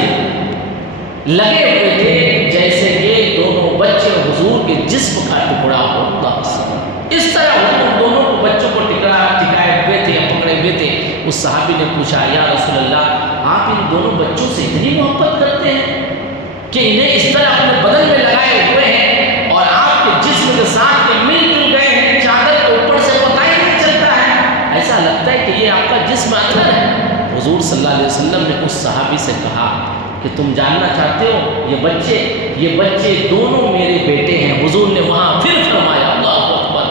لگے ہوئے تھے جیسے یہ دونوں بچے حضور کے جسم کا ٹکڑا ہو۔ اس طرح ان دونوں کو بچوں کو ٹکائے ہوئے تھے یا پکڑے ہوئے تھے۔ اس صحابی نے پوچھا یا رسول اللہ آپ ان دونوں بچوں سے اتنی محبت کرتے ہیں کہ انہیں اس طرح اپنے بدن میں لگائے ہوئے ہیں اور آپ کے جسم کے ساتھ مل جل گئے ہیں، چادر کے اوپر سے پتہ ہی نہیں چلتا ہے، ایسا لگتا ہے کہ یہ آپ کا جسم اطہر ہے۔ حضور صلی اللہ علیہ وسلم نے اس صحابی سے کہا کہ تم جاننا چاہتے ہو یہ بچے دونوں میرے بیٹے ہیں۔ حضور نے وہاں پھر فرمایا اللہ اکبر،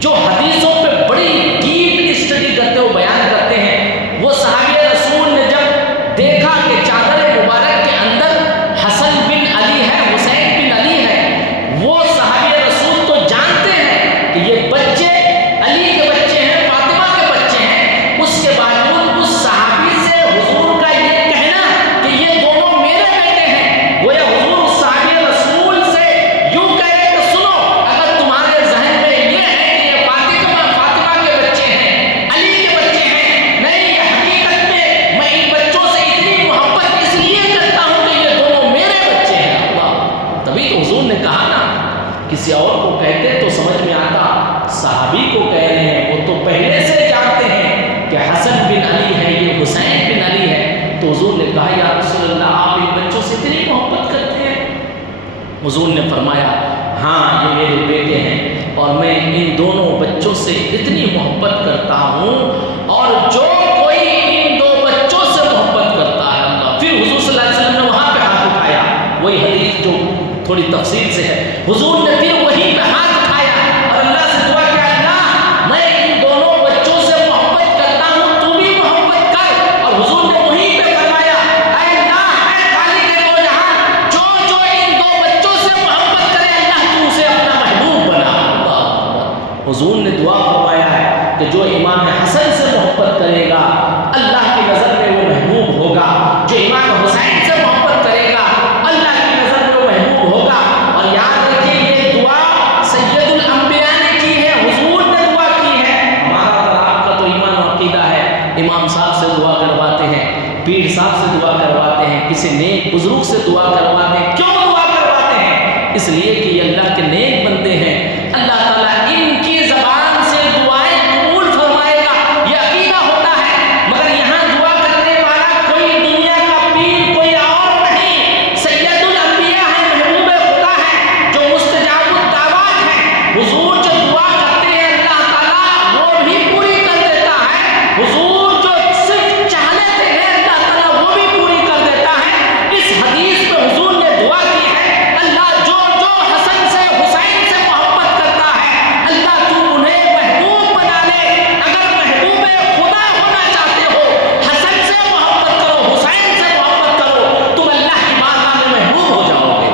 جو حدیثوں پہ بڑی ڈیپ اسٹڈی کرتے ہو بیان کرتے ہیں، وہ صحابی رسول نے جب دیکھا کہ چادر مبارک کے اندر حسن بن علی ہے، حسین بن علی ہے، وہ صحابی رسول تو جانتے ہیں کہ یہ بچے علی کے بچے ہیں، فاطمہ کے بچے ہیں، اس کے باوجود اس صحابی سے حضور کا یہ کہنا کہ یہ دونوں میرے بیٹے ہیں، گویا حضور اس صحابی رسول سے یوں کہہ رہے کہ سنو اگر تمہارے ذہن میں یہ ہے کہ یہ فاطمہ کے بچے ہیں، علی کے بچے ہیں، نہیں، یہ حقیقت میں ان بچوں سے اتنی محبت اس لیے کرتا ہوں کہ یہ دونوں میرے بچے ہیں۔ اللہ، تبھی تو حضور نے کہا نا، کسی اور کو کہتے تو سمجھ میں آتا، صحابی کو کہہ رہے ہیں، وہ تو پہلے سے جانتے ہیں کہ حسن بن علی ہے، یہ حسین بن علی ہے، تو حضور نے کہا یا رسول اللہ آپ ان بچوں سے اتنی محبت کرتے ہیں؟ حضور نے فرمایا ہاں یہ میرے بیٹے ہیں اور میں ان دونوں بچوں سے اتنی محبت کرتا ہوں، اور جو کوئی ان دو بچوں سے محبت کرتا ہے اللہ۔ پھر حضور صلی اللہ علیہ وسلم نے وہاں پہ ہاتھ اٹھایا، وہی حدیث جو تھوڑی تفصیل سے ہے، حضور نے پھر وہیں پہ ہاتھ اٹھایا اور اللہ سے دعا کیا اللہ میں ان دونوں بچوں سے محبت کرتا ہوں، تو بھی محبت کر۔ اور حضور نے وہیں پہ فرمایا اے اللہ، اے خالق دو جہاں، جو ان دو بچوں سے محبت کرے اللہ تو اسے اپنا محبوب بنا۔ اللہ، حضور نے دعا فرمایا ہے کہ جو امام حسن سے محبت کرے گا اللہ کی نظر میں وہ محبوب ہوگا، جو امام حسین سے محبت کرے گا اللہ کی نظر میں وہ محبوب ہوگا۔ اور یاد رکھیے یہ دعا سید الانبیاء نے کی ہے، حضور نے دعا کی ہے۔ ہمارا اور آپ کا تو ایمان و عقیدہ ہے، امام صاحب سے دعا کرواتے ہیں، پیر صاحب سے دعا کرواتے ہیں، کسی نیک بزرگ سے دعا کرواتے ہیں۔ کیوں دعا کرواتے ہیں؟ اس لیے کہ یہ اللہ کے نیک بندے ہیں، اللہ تعالیٰ ان کی زبان سے دعائیں قبول فرمائے گا، یہ عقیدہ ہوتا ہے۔ مگر یہاں دعا کرنے والا کوئی دنیا کا پیر، کوئی اور نہیں، سید الانبیاء ہے، محبوب خدا ہے، جو مستجاب الدعوات ہے۔ حضور جو دعا کرتے ہیں اللہ تعالیٰ وہ بھی پوری کر دیتا ہے، حضور جو صرف چاہ لیتے ہیں اللہ تعالیٰ وہ بھی پوری کر دیتا ہے۔ اس حدیث میں حضور نے دعا کی ہے اللہ جو حسن سے حسین سے محبت کرتا ہے اللہ تو انہیں محبوب بنا لے۔ اگر محبوب خدا ہونا چاہتے ہو حسن سے محبت کرو، حسین سے محبت کرو، تم اللہ کی بارگاہ میں محبوب ہو جاؤ گے۔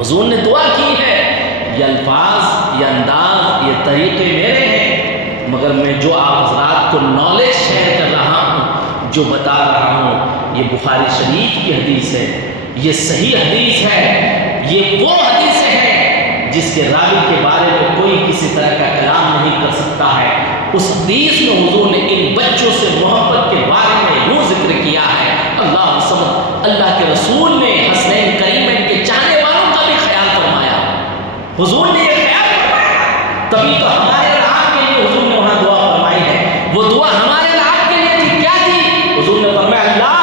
حضور نے دعا کی ہے، یہ الفاظ، یہ انداز، یہ طریقے میرے ہیں، مگر میں جو آپ حضرات کو نالج شیئر کر رہا ہوں، جو بتا رہا ہوں، یہ بخاری شریف کی حدیث ہے، یہ صحیح حدیث ہے، یہ وہ حدیث ہے جس کے راوی کے بارے میں کوئی کسی طرح کا کلام نہیں کر سکتا ہے۔ اس حدیث میں حضور نے ان بچوں سے محبت کے بارے میں یوں ذکر کیا ہے، اللہ سمجھ، اللہ کے رسول نے حسنین کریمین کے چاہنے والوں کا بھی خیال فرمایا، حضور نے یہ خیال فرمایا، تبھی تو ہمارے آپ کے لیے حضور نے وہاں دعا فرمائی ہے۔ وہ دعا ہمارے آپ کے لیے تھی، کیا تھی؟ حضور نے فرمایا اللہ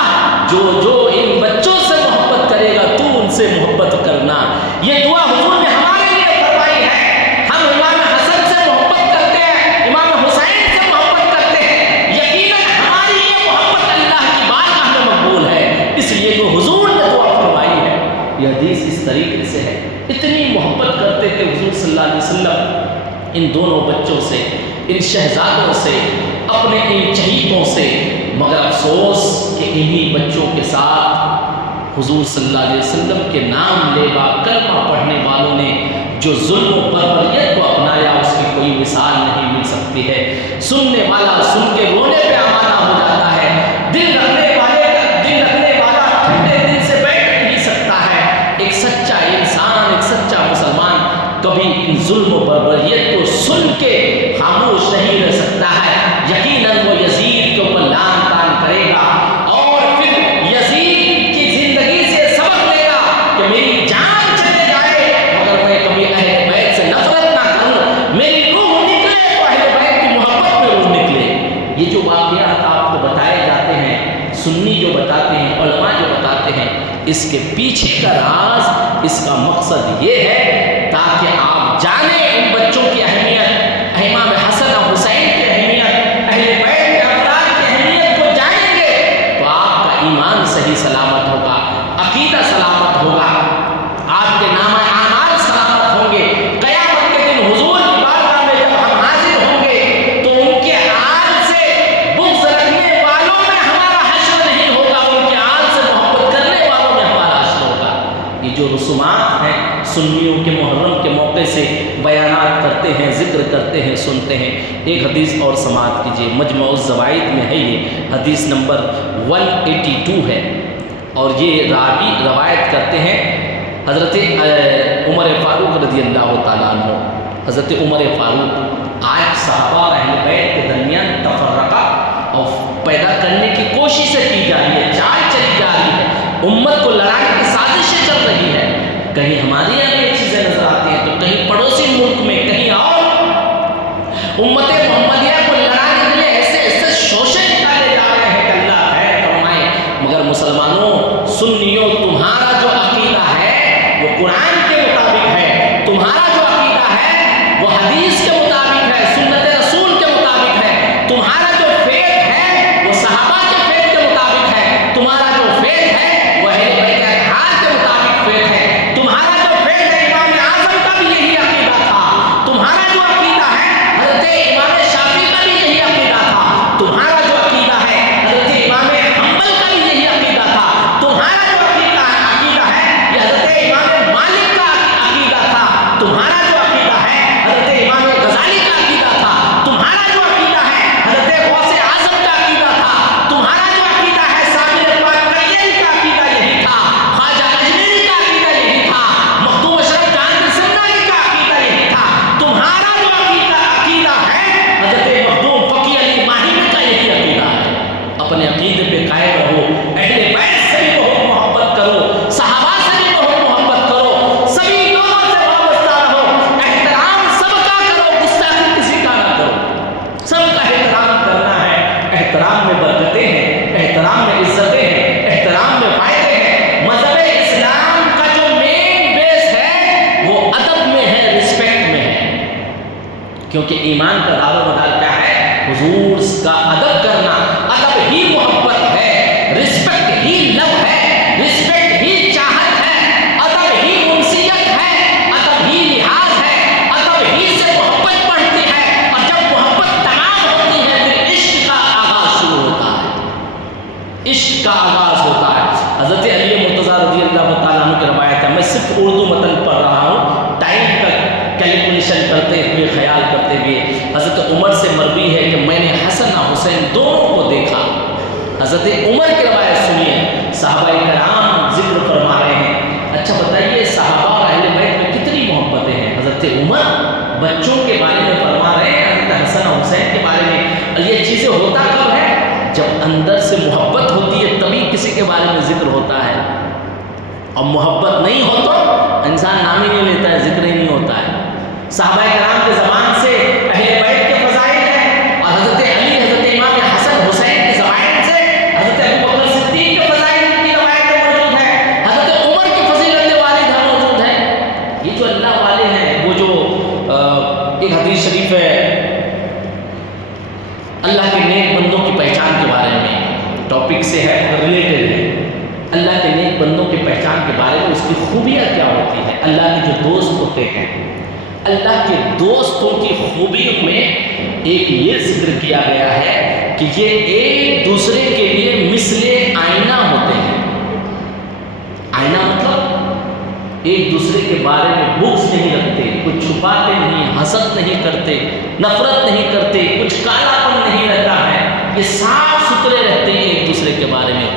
جو ان بچوں سے محبت کرے گا تو ان سے محبت کرنا۔ یہ دعا حضور نے ہمارے لیے فرمائی ہے۔ ہم امام حسن سے محبت کرتے ہیں، امام حسین سے محبت کرتے ہیں، یقیناً ہماری یہ محبت اللہ کی بارگاہ میں مقبول ہے، اس لیے تو حضور نے دعا حدیث اس طریقے سے ہے، اتنی محبت کرتے تھے حضور صلی اللہ علیہ وسلم ان دونوں بچوں سے، ان شہزادوں سے، اپنے ان چہیتوں سے، مگر افسوس کہ انہی بچوں کے ساتھ حضور صلی اللہ علیہ وسلم کے نام لیوا کلمہ پڑھنے والوں نے جو ظلم و بربریت کو اپنایا، اس کی کوئی مثال نہیں مل سکتی ہے۔ سننے والا سن کے رونے پہ آمادہ ہو جاتا ہے، دل رکھنے والا ٹھنڈے دل سے بیٹھ نہیں سکتا ہے۔ ایک سچا انسان، ایک سچا مسلمان کبھی ان ظلم و بربریت کو سن کے خاموش نہیں رہ سکتا ہے۔ یقیناً وہ یزید کے اوپر لعن طعن کرے گا اور پھر یزید کی زندگی سے سبق لے گا کہ میری جان چلے جائے مگر میں کبھی اہل بیت سے نفرت نہ کروں، میری روح نکلے تو اہل بیت کی محبت میں روح نکلے۔ یہ جو واقعات آپ کو بتائے جاتے ہیں، سنی جو بتاتے ہیں، علماء جو بتاتے ہیں، اس کے پیچھے کا راز، اس کا مقصد یہ ہے تاکہ آپ جانیں ان بچوں کی اہمیت، امام حسن اور حسین کی اہمیت، اہل بیت کے افراد کی اہمیت کو جانیں گے تو آپ کا ایمان صحیح سلامت ہوگا، عقیدہ سلامت ہوگا، آپ کے نام اعمال سلامت ہوں گے۔ قیامت کے دن حضور کی بارگاہ میں جب ہم حاضر ہوں گے تو ان کے آل سے بغض رکھنے والوں میں ہمارا حشر نہیں ہوگا، ان کے آل سے محبت کرنے والوں میں ہمارا حشر ہوگا۔ یہ جو رسومات ہیں سنیوں کے محرم کے موقع سے بیانات کرتے ہیں، ذکر کرتے ہیں، سنتے ہیں۔ ایک حدیث اور سماعت کیجیے، مجمع الزوائد میں ہے، یہ حدیث نمبر 182 ہے، اور یہ راوی روایت کرتے ہیں حضرت عمر فاروق رضی اللہ تعالیٰ عنہ۔ حضرت عمر فاروق، آج صحابہ اہل بیت کے درمیان تفرقہ اور پیدا کرنے کی کوششیں کی جا رہی ہے، چال چلی جا رہی ہے، امت کو لڑانے کی سازشیں چل رہی ہے۔ کہیں ہمارے یہاں یہ چیزیں نظر آتی ہیں تو کہیں پڑوسی ملک میں، کہیں اور امت محمدیہ کو لڑانے کے لیے ایسے ایسے شوشے نکالے جا رہے ہیں کہ اللہ خیر فرمائے۔ مگر مسلمانوں، سنیوں، تمہارا جو عقیدہ ہے وہ قرآن کے مطابق ہے، تمہارا جو عقیدہ ہے وہ حدیث کے مطابق ہے، سنت رسول کے مطابق ہے، تمہارا جو فیض ہے وہ صحابہ کے فیض کے مطابق ہے، تمہارا جو فیض ہے وہ اہل بیت اطہار کے مطابق فیض ہے، تمہارا جو فیض ہے امام اعظم کا بھی یہی عقیدہ تھا، تمہارا جو عقیدہ ہے حضرت امام شافعی کا بھی یہی عقیدہ تھا، تمہارا جو عقیدہ ہے حضرت امام حنبل کا بھی یہی عقیدہ تھا، تمہارا جو عقیدہ ہے یہ حضرت امام مالک کا عقیدہ تھا، تمہارا جو عقیدہ ہے حضرت امام غزالی کا عقیدہ تھا، تمہارا جو عقیدہ ہے حضرت غوث اعظم کا عقیدہ تھا، تمہارا جو عقیدہ ہے سامع پاک قیلی کا عقیدہ یہی تھا، خواجہ اجمیری کا عقیدہ یہی تھا، مخدوم اشرف جہانگیر سمنانی کا عقیدہ یہی تھا، تمہارا جو عقیدہ ہے حضرت مخدوم فقی علی ماہی کا یہی عقیدہ ہے۔ اپنے عقیدے پہ قائم رہو، اہل بیت سے بھی بہت محبت کرو، صحابہ سے بھی بہت محبت کرو، سبھی لوگوں سے وابستہ رہو، احترام سب کا کرو، گستاخی کسی کا نہ کرو، سب کا احترام کرنا ہے۔ احترام میں برکتیں ہیں، احترام میں عزتیں ہیں، احترام میں فائدے ہیں۔ مذہب اسلام کا جو مین بیس ہے وہ ادب میں ہے، رسپیکٹ میں ہے، کیونکہ ایمان کا دار و مدار کیا ہے؟ حضور کا ادب کرنا۔ ادب ہی محبت ہے، رسپیکٹ ہی لو ہے، رسپیکٹ ہی چاہت ہے، ادب ہی انسیت ہے، ادب ہی لحاظ ہے، ادب ہی سے محبت بڑھتی ہے، اور جب محبت تمام ہوتی ہے پھر عشق کا آغاز شروع ہوتا ہے، عشق کا آغاز ہوتا ہے۔ حضرت علی مرتضیٰ رضی اللہ تعالیٰ عنہ کی روایت ہے، میں صرف اردو متن پڑھ رہا ہوں، ٹائم کا کیلکولیشن کرتے ہوئے، خیال کرتے ہوئے۔ حضرت عمر سے مروی ہے کہ میں نے حسن اور حسین دونوں کو دیکھا۔ حضرت عمر کی روایت سنیے، صحابہ کرام ذکر فرما رہے ہیں۔ اچھا بتائیے صحابہ اور اہل بیت میں کتنی محبتیں ہیں۔ حضرت عمر بچوں کے بارے میں فرما رہے ہیں، حضرت حسن اور حسین کے بارے میں۔ اور یہ چیزیں ہوتا کب ہے؟ جب اندر سے محبت ہوتی ہے تبھی کسی کے بارے میں ذکر ہوتا ہے، اور محبت نہیں ہو تو انسان نام ہی نہیں لیتا ہے، ذکر ہی نہیں ہوتا ہے۔ صحابہ کرام کے زبان سے اہل بیت کے فضائل ہیں، اور حضرت علی، حضرت امام حسن حسین کی زبان سے حضرت ابوبکر صدیق کے فضائل کی روایتیں موجود ہیں، حضرت عمر کی فضیلت واردہ موجود ہے۔ یہ جو اللہ والے ہیں، وہ جو ایک حدیث شریف ہے اللہ کے نیک بندوں کی پہچان کے بارے میں، ٹاپک سے ہے، ریلیٹڈ ہے، اللہ کے نیک بندوں کی پہچان کے بارے میں، اس کی خوبیاں کیا ہوتی ہیں؟ اللہ کے جو دوست ہوتے ہیں، اللہ کے دوستوں کی خوبیوں میں ایک یہ ذکر کیا گیا ہے کہ یہ ایک دوسرے کے لیے مثل آئینہ ہوتے ہیں۔ آئینہ مطلب ایک دوسرے کے بارے میں بغض نہیں رکھتے، کچھ چھپاتے نہیں، حسد نہیں کرتے، نفرت نہیں کرتے، کچھ کالا پن نہیں رہتا ہے، یہ صاف ستھرے رہتے ہیں ایک دوسرے کے بارے میں۔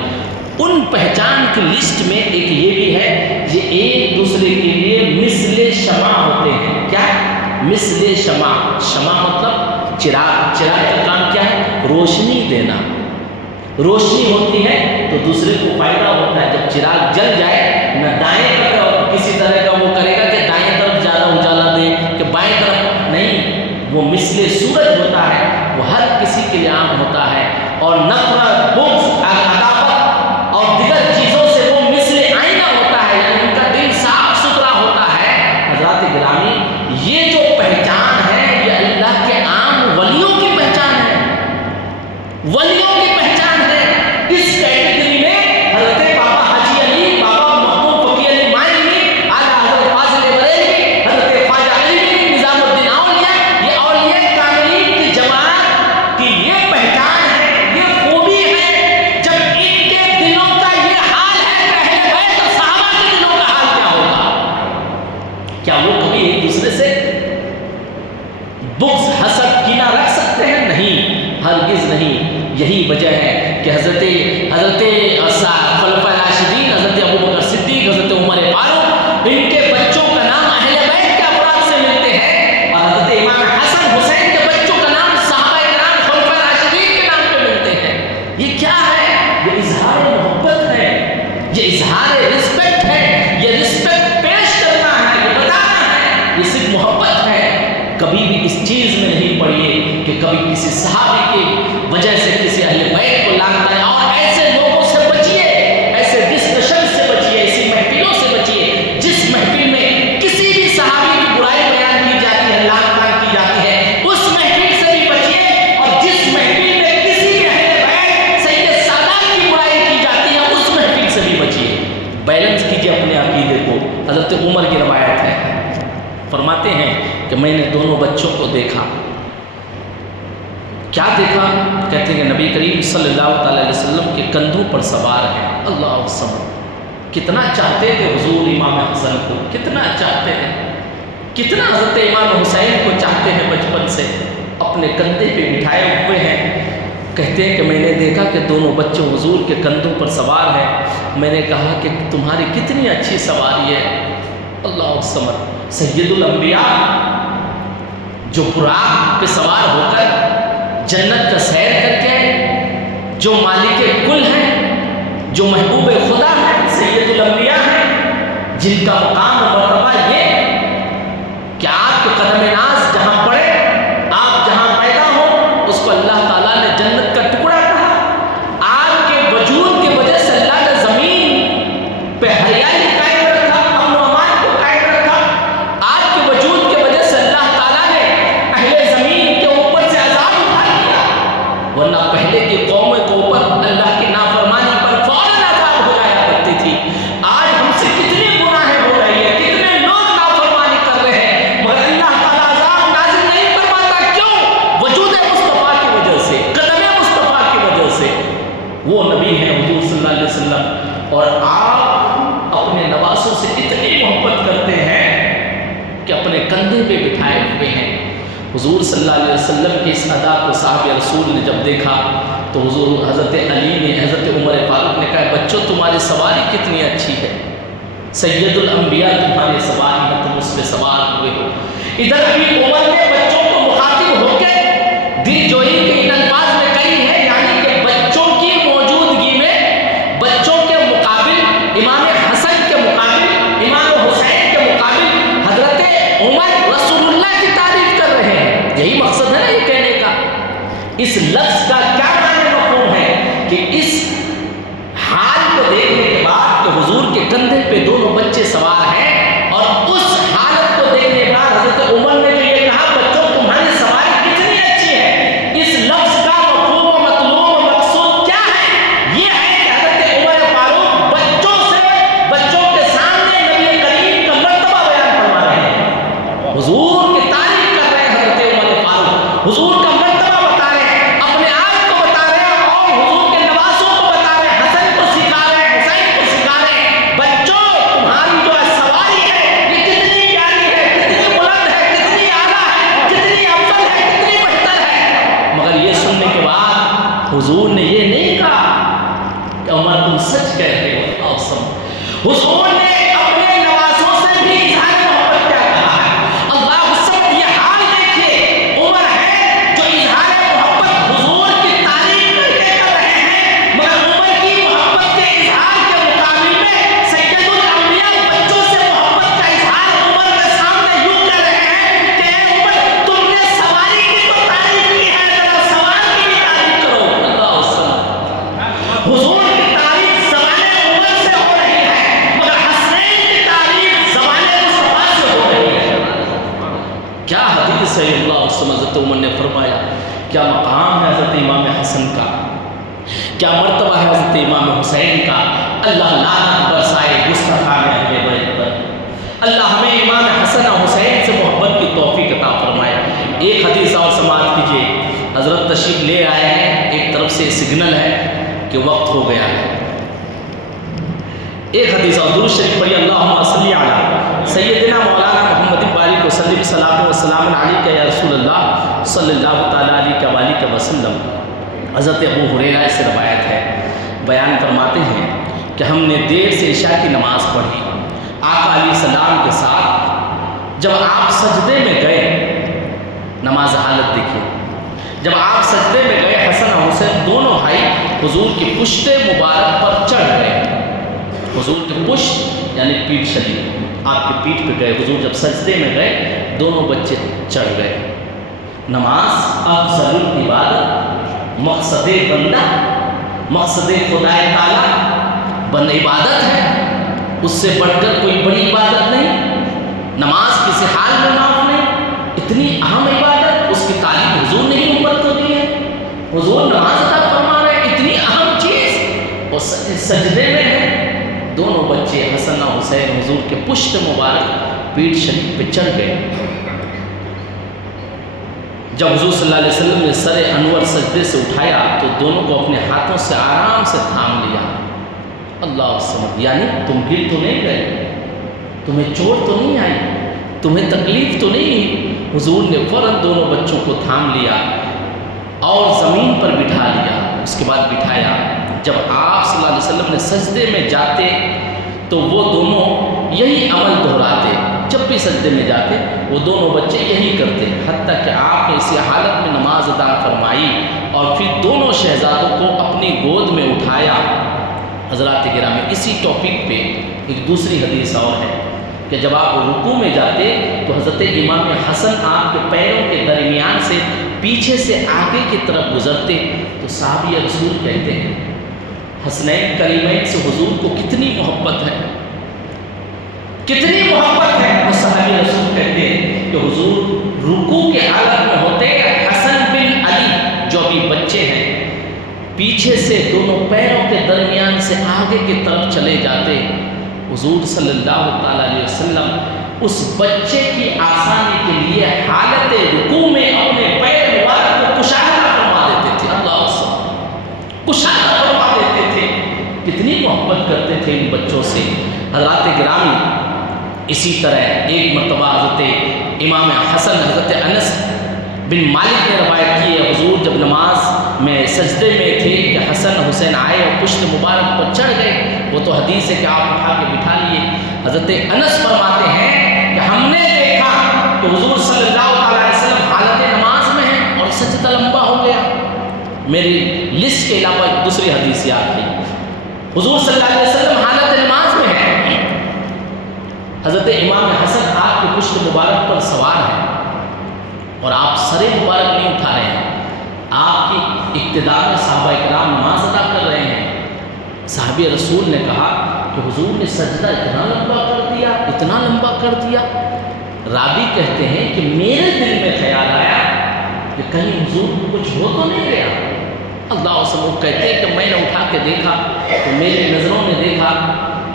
ان پہچان کی لسٹ میں ایک یہ بھی ہے، یہ ایک دوسرے کے لیے مثل شمع ہوتے ہیں۔ کیا؟ مثل شمع۔ شمع مطلب چراغ۔ چراغ کا کام کیا ہے؟ روشنی دینا۔ روشنی ہوتی ہے تو دوسرے کو فائدہ ہوتا ہے۔ جب چراغ جل جائے، نہ دائیں طرف کسی طرح کا وہ کرے گا کہ دائیں طرف زیادہ اجالا دے کہ بائیں طرف نہیں، وہ مثل سورج ہوتا ہے، وہ ہر کسی کے لیے عام ہوتا ہے۔ اور نفرت، بغض، عداوت اور دیگر چیزوں سے وہ مثل آئینہ ہوتا ہے، یعنی ان کا دل صاف ستھرا ہوتا ہے۔ حضرات گرامی، یہ جو پہچان ہے یہ اللہ کے عام ولیوں کی پہچان ہے، ولیوں کی پہچان ہے۔ اس کیٹیگری میں حضرت بابا حاجی علی، بابا مخدوم فقیہ علی معنوی، اعلیٰ حضرت فاضل بریلوی، حضرت خواجہ علی نظام الدین اولیاء، یہ اولیاء کاملین کی جماعت کی یہ پہچان ہے، یہ خوبی ہے۔ جب ان کے دلوں کا یہ حال ہے کہ اہل بیت اور صحابہ کے دلوں کا حال کیا ہوگا؟ کیا وہ کبھی ایک دوسرے سے بغض، حسد، کینہ رکھ سکتے ہیں؟ نہیں، ہرگز نہیں۔ یہی وجہ ہے کہ حضرت خلفائے راشدین، حضرت ابوبکر صدیق، حضرت عمر فاروق، ان کے بچوں کا نام اہل بیت کے افراد سے ملتے ہیں، اور حضرت امام حسن حسین کے بچوں کا نام صحابہ کرام خلفائے راشدین کے نام پہ ملتے ہیں۔ یہ کیا ہے؟ یہ اظہار محبت ہے، یہ اظہار رسپیکٹ ہے، یہ رسپیکٹ پیش کرنا ہے، یہ بتانا ہے، یہ صرف محبت ہے۔ کبھی بھی اس چیز میں نہیں پڑیے کہ کبھی کسی صحابی کی وجہ سے کسی اہل بیت کو لانا ہے، اور ایسے لوگوں سے بچیے، ایسے ڈسکشن سے بچیے، ایسی محفلوں سے بچیے جس محفل میں کسی بھی صحابی کی برائی بیان کی جاتی ہے، لعن طعن کی جاتی ہے، اس محفل سے بھی بچیے، اور جس محفل میں کسی بھی اہل بیت سید سادات کی برائی کی جاتی ہے اس محفل سے بھی بچیے۔ بیلنس کیجیے اپنے عقیدے کو۔ حضرت عمر کی روایت ہے، فرماتے ہیں کہ میں نے دونوں بچوں کو دیکھا۔ کیا دیکھا؟ کہتے ہیں کہ نبی کریم صلی اللہ تعالی علیہ وسلم کے کندھوں پر سوار ہیں۔ اللہ اکبر! کتنا چاہتے تھے حضور امام حسن کو، کتنا چاہتے ہیں، کتنا حضرت امام حسین کو چاہتے ہیں، بچپن سے اپنے کندھے پہ بٹھائے ہوئے ہیں۔ کہتے ہیں کہ میں نے دیکھا کہ دونوں بچوں حضور کے کندھوں پر سوار ہیں۔ میں نے کہا کہ تمہاری کتنی اچھی سواری ہے۔ اللہ اکبر! سید الانبیاء جو براق پہ سوار ہو کر جنت کا سیر کر کے، جو مالک کل ہیں، جو محبوب خدا ہیں، سید الانبیاء ہیں، جن کا مقام و مرتبہ یہ کہ آپ کے قدم ناز جہاں پڑے، آپ جہاں پیدا ہو، اس کو اللہ تعالیٰ نے جنت کا ٹکڑا کہا۔ آپ کے وجود کی وجہ سے اللہ نے زمین پہ ہریالی قائم رکھا، امن و امان کو قائم رکھا۔ آپ کے وجود کی وجہ سے اللہ تعالیٰ نے اہل زمین کے اوپر سے عذاب اٹھا لیا، ورنہ پہلے کی قوموں کے اوپر اللہ کی نافرمانی پر فوراً عذاب ہو جایا کرتی تھی۔ آج ہم سے کتنی گناہیں ہو رہی ہیں، کتنے لوگ نافرمانی کر رہے ہیں، مگر اللہ تعالیٰ عذاب نازل نہیں فرماتا۔ کیوں؟ وجود مصطفیٰ کی وجہ سے، قدم مصطفیٰ کی وجہ سے۔ وہ نبی ہیں حضور صلی اللہ علیہ وسلم، اور آپ اپنے نواسوں سے اتنی محبت کرتے ہیں کہ اپنے کندھے پہ بٹھائے ہوئے ہیں۔ حضور صلی اللہ علیہ وسلم کی اس ادا کو صحابہ رسول نے جب دیکھا تو حضور حضرت علی نے، حضرت عمر فاروق نے کہا، بچوں تمہاری سواری کتنی اچھی ہے، سید الانبیاء تمہاری سواری ہے، تم اس پہ سوار ہوئے ہو۔ ادھر بھی عمر نے بچوں کو مخاطب ہو کے دل جوئی کے ان الفاظ میں کہی ہے، یعنی کہ بچوں کی موجودگی میں بچوں کے مقابل، امام حسن کے مقابل، امام حسین کے مقابل حضرت عمر رسول اللہ کی تعریف کر رہے ہیں۔ یہی مقصد ہے نا یہ کہنے کا۔ اس لفظ کا کیا معنی مفہوم ہے کہ اس حال کو دیکھنے کے بعد کہ حضور کے کندھے پہ دونوں بچے سوار ہیں، اور اس حالت کو دیکھنے کے بعد حضرت عمر نے جو یہ کہا، بچوں تمہاری سواری کتنی اچھی ہے، اس لفظ کا مفہوم و مطلوب و مقصود کیا ہے؟ یہ ہے کہ حضرت عمر فاروق بچوں کے سامنے نبی حضور نے یہ نہیں کہا کہ عمر تم سچ کہہ رہے ہو، حضور نے اپنے نوازوں سے بھی اظہار محبت کیا کہا ہے۔ اللہ الصمد، یہ حال دیکھیے، عمر ہے جو اظہار محبت حضور کی تعریف کر کے کر رہے ہیں، مگر عمر کی محبت کے اظہار کے مقابل میں سید الانبیاء بچوں سے محبت کا اظہار عمر کے سامنے یوں کر رہے ہیں کہ اے عمر، تم نے سواری کی تو تعریف کی ہے، ذرا سوار کی بھی تعریف کرو۔ اللہ الصمد، حضور کی تعریف زمانے عمر سے ہو رہی ہے، مگر حسنین کی تعریف زمانے مصطفیٰ سے ہو رہی ہے۔ کیا حدیث ہے اللہ الصمد، حضرت عمر نے فرمایا، کیا مقام ہے حضرت امام حسن کا، کیا مرتبہ ہے حضرت امام حسین کا۔ اللہ لعنت برسائے گستاخان اہل بیت پر، اللہ ہمیں امام حسن اور حسین سے محبت کی توفیق عطا فرمائے۔ ایک حدیث اور سماعت کیجیے، حضرت تشریف لے آئے ہیں، ایک طرف سے سگنل ہے کہ وقت ہو گیا ہے۔ ایک حدیث اور درود شریف پڑھی، اللہم صلی علی سیدنا مولانا محمد بارک وسلم صلاۃ و سلام علیک یا رسول اللہ صلی اللہ تعالیٰ علیہ وآلہ وسلم۔ حضرت ابو ہریرہ سے روایت ہے، بیان فرماتے ہیں کہ ہم نے دیر سے عشاء کی نماز پڑھی، آقا علیہ السلام کے ساتھ۔ جب آپ سجدے میں گئے، نماز حالت دیکھیے، جب آپ سجدے میں گئے، حسن اور حسین دونوں بھائی حضور کی پشت مبارک پر چڑھ گئے۔ حضور کی پشت یعنی پیٹھ شریف، آپ کی پیٹھ پہ گئے۔ حضور جب سجدے میں گئے، دونوں بچے چڑھ گئے۔ نماز افضل العبادت، مقصد بندہ، مقصد خدائے تعالیٰ بند عبادت ہے، اس سے بڑھ کر کوئی بڑی عبادت نہیں۔ نماز کسی حال میں معاف نہیں، اتنی اہم عبادت، اس کی تعلیم حضور نے ہی امت کو دی ہے۔ حضور نماز ادا فرما رہے ہیں، اتنی اہم چیز، اور سجدے میں ہے۔ دونوں بچے حسن اور حسین حضور کے پشت مبارک پیٹھ شریف پہ چڑھ گئے۔ جب حضور صلی اللہ علیہ وسلم نے سر انور سجدے سے اٹھایا تو دونوں کو اپنے ہاتھوں سے آرام سے تھام لیا۔ اللہ الصمد، یعنی تم گر تو نہیں گئے، تمہیں چوٹ تو نہیں آئی، تمہیں تکلیف تو نہیں ہوئی۔ حضور نے فوراً دونوں بچوں کو تھام لیا اور زمین پر بٹھا لیا۔ اس کے بعد بٹھایا، جب آپ صلی اللہ علیہ وسلم نے سجدے میں جاتے تو وہ دونوں یہی عمل دہراتے، جب بھی سجدے میں جاتے وہ دونوں بچے یہی کرتے، حتیٰ کہ آپ نے اسی حالت میں نماز ادا فرمائی اور پھر دونوں شہزادوں کو اپنی گود میں اٹھایا۔ حضرات گرامی، اسی ٹاپک پہ ایک دوسری حدیث اور ہے کہ جب آپ رکوع میں جاتے تو حضرت امام حسن آپ کے پیروں کے درمیان سے پیچھے سے آگے کی طرف گزرتے تو صحابی رسول کہتے ہیں، حسنین کریمین سے حضور کو کتنی محبت ہے، کتنی محبت ہے۔ وہ صحابی رسول کہتے ہیں کہ حضور رکوع کے حالت میں ہوتے حسن بن علی جو ابھی بچے ہیں، پیچھے سے دونوں پیروں کے درمیان سے آگے کی طرف چلے جاتے۔ حضور صلی اللہ تعالیٰ علیہ وسلم اس بچے کی آسانی کے لیے حالت رکوع میں اپنے پیر مبارک کو کشادہ فرما دیتے تھے۔ اللہ اکبر، کشادہ فرما دیتے تھے۔ کتنی محبت کرتے تھے ان بچوں سے۔ حضرات گرامی، اسی طرح ایک مرتبہ حضرت امام حسن حضرت انس بن مالک نے روایت کی ہے، حضور جب نماز میں سجدے میں تھے کہ حسن حسین آئے اور پشت مبارک پر چڑھ گئے۔ وہ تو حدیث ہے کہ آپ اٹھا کے بٹھا لیے۔ حضرت انس فرماتے ہیں کہ ہم نے دیکھا کہ حضور صلی اللہ علیہ وسلم حالت نماز میں ہیں اور سجدہ لمبا ہو گیا۔ میری لسٹ کے علاوہ ایک دوسری حدیث یاد ہے، حضور صلی اللہ علیہ وسلم حالت نماز میں ہیں، حضرت امام حسن آپ کے پشت مبارک پر سوار ہیں اور آپ سر مبارک نہیں اٹھا رہے ہیں، آپ کی ابتدا میں صحابہ کرام نماز ادا کر رہے ہیں۔ صحابی رسول نے کہا کہ حضور نے سجدہ اتنا لمبا کر دیا، اتنا لمبا کر دیا۔ راوی کہتے ہیں کہ میرے دل میں خیال آیا کہ کہیں حضور کو کچھ ہو تو نہیں گیا۔ اللہ وسلم کہتے ہیں کہ میں نے اٹھا کے دیکھا تو میری نظروں نے دیکھا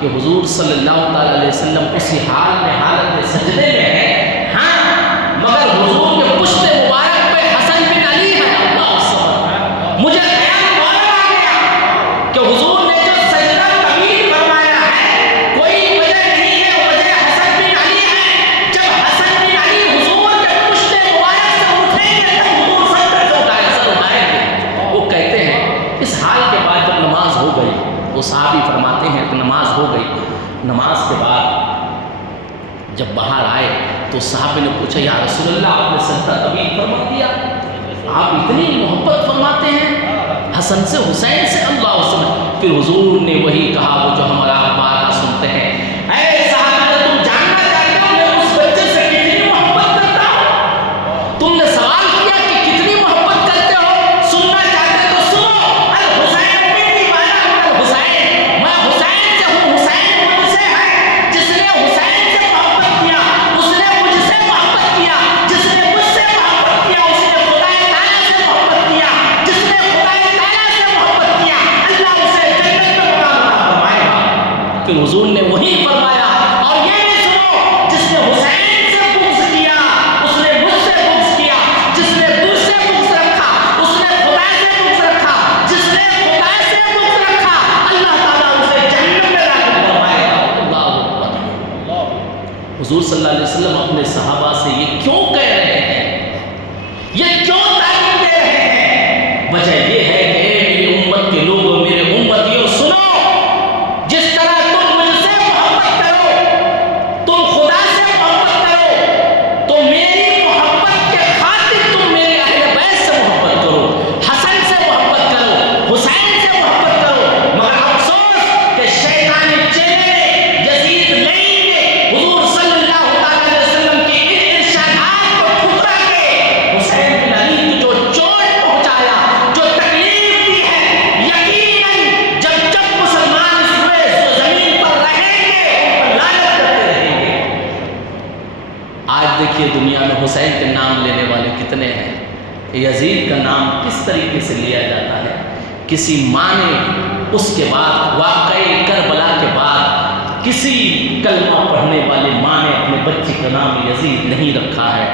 کہ حضور صلی اللہ تعالیٰ علیہ وسلم اسی حال میں حالت سجدے میں ہے، ہاں مگر حضور کے پشت مبارک پہ حسن بن علی ہے۔ اللہ وسلم، مجھے خیال فوراً آ گیا کہ حضور نے جو سجدہ طویل فرمایا ہے کوئی وجہ نہیں ہے، وجہ حسن بن علی ہے۔ جب حسن بن علی حضور کے پشت مبارک سے اٹھیں گے تو حضور سجدے سے سر اٹھائیں گے۔ وہ کہتے ہیں اس حال کے بعد جب نماز ہو گئی، وہ صحابی فرماتے ہیں کہ نماز ہو گئی، نماز کے بعد جب باہر آئے تو صحابی نے پوچھا یا رسول اللہ آپ نے سجدہ طویل فرما دیا، آپ اتنی محبت فرماتے ہیں حسن سے حسین سے اللہ وسلم؟ پھر حضور نے وہی کہا وہ جو ہمارا بارہا سنتے ہیں، اے صحابہ تم جاننا چاہتے ہو میں اس بچے سے کتنی محبت کرتا ہوں؟ تم نے سوال کیا کہ کتنی محبت کرتے ہو، سننا چاہتے تو سنو، الحسین منی وانا ہوں الحسین، میں حسین سے ہوں، حسین مجھ سے ہے، جس نے حسین سے محبت کیا اس نے مجھ سے محبت کیا، جس نے مجھ سے محبت کیا اس نے خدا تعالیٰ سے محبت کیا، جس نے خدا تعالیٰ سے محبت کیا اللہ اسے جنت میں مقام عطا فرمائے گا۔ پھر حضور نے وہی فرمایا اور یہ بھی سنو، جس نے حسین سے بغض کیا اس نے مجھ سے بغض کیا، جس نے تجھ سے بغض رکھا اس نے خدا سے بغض رکھا، جس نے خدا سے بغض رکھا اللہ تعالیٰ اسے جہنم میں داخل فرمائے گا۔ اللہ اکبر۔ حضور صلی اللہ علیہ وسلم اپنے صحابہ سے یہ کیوں کہہ رہے ہیں، یہ کیوں تعلیم دے رہے ہیں؟ وجہ یہ ہے کہ اے میری امت کے لوگوں، میرے امتیوں سنو، جس طرح تم مجھ سے محبت کرو، تم خدا سے محبت کرو، تو میری محبت کے خاطر تم میرے اہل بیت سے محبت کرو، حسن سے محبت کرو، حسین سے محبت کرو۔ مگر افسوس کہ شیطانی چہرے یزید لعین نے حضور صلی اللہ علیہ وسلم کے ان ارشادات کو ٹھکرا کے حسین بن علی کو جو چوٹ پہنچایا، جو تکلیف دی ہے، یقیناً جب جب مسلمان اس روئے زمین پر رہیں گے ان پر لعنت کرتے رہیں گے۔ آج دیکھیے دنیا میں حسین کے نام لینے والے کتنے ہیں، یزید کا نام کس طریقے سے لیا جاتا ہے۔ کسی ماں نے اس کے بعد واقعے کربلا کے بعد کسی کلمہ پڑھنے والے ماں نے اپنے بچے کا نام یزید نہیں رکھا ہے،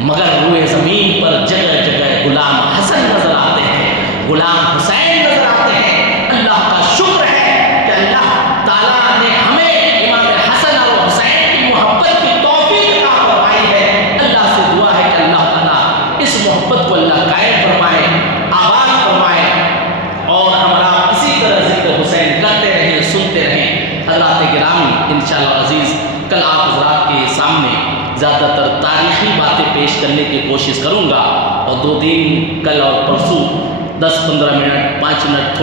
مگر روئے زمین پر جگہ جگہ غلام حسن نظر آتے ہیں، غلام حسین نظر آتے ہیں۔ اللہ کا شکر ہے کہ اللہ تعالیٰ نے ہمیں امام حسن اور حسین کی محبت کی توفیق عطا فرمائی ہے۔ اللہ سے دعا ہے کہ اللہ تعالیٰ اس محبت کو اللہ قائم فرمائے، آباد فرمائے، اور ہمارا اسی طرح ذکر حسین کرتے رہیں، سنتے رہیں۔ حضرات گرامی، انشاءاللہ عزیز کل آپ حضرات کے سامنے زیادہ تر تاریخی باتیں پیش کرنے کی کوشش کروں گا، اور 2 دن کل اور پرسوں 10-15 منٹ 5 منٹ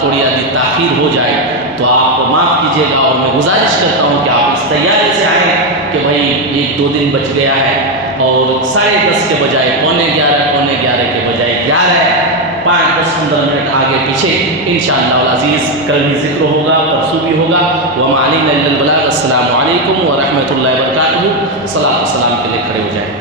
تھوڑی آدھی تاخیر ہو جائے تو آپ معاف کیجیے گا، اور میں گزارش کرتا ہوں کہ آپ اس تیاری سے آئیں کہ بھائی 1-2 دن بچ گیا ہے، اور 10:30 کے بجائے 11:45 کے بجائے 11 5-10-15 منٹ آگے پیچھے انشاءاللہ العزیز کل بھی ذکر ہوگا، پرسوں بھی ہوگا۔ وما علینا الا البلاغ۔ السلام علیکم ورحمۃ اللہ وبرکاتہ۔ صلاۃ و سلام کے لیے کھڑے ہو جائیں۔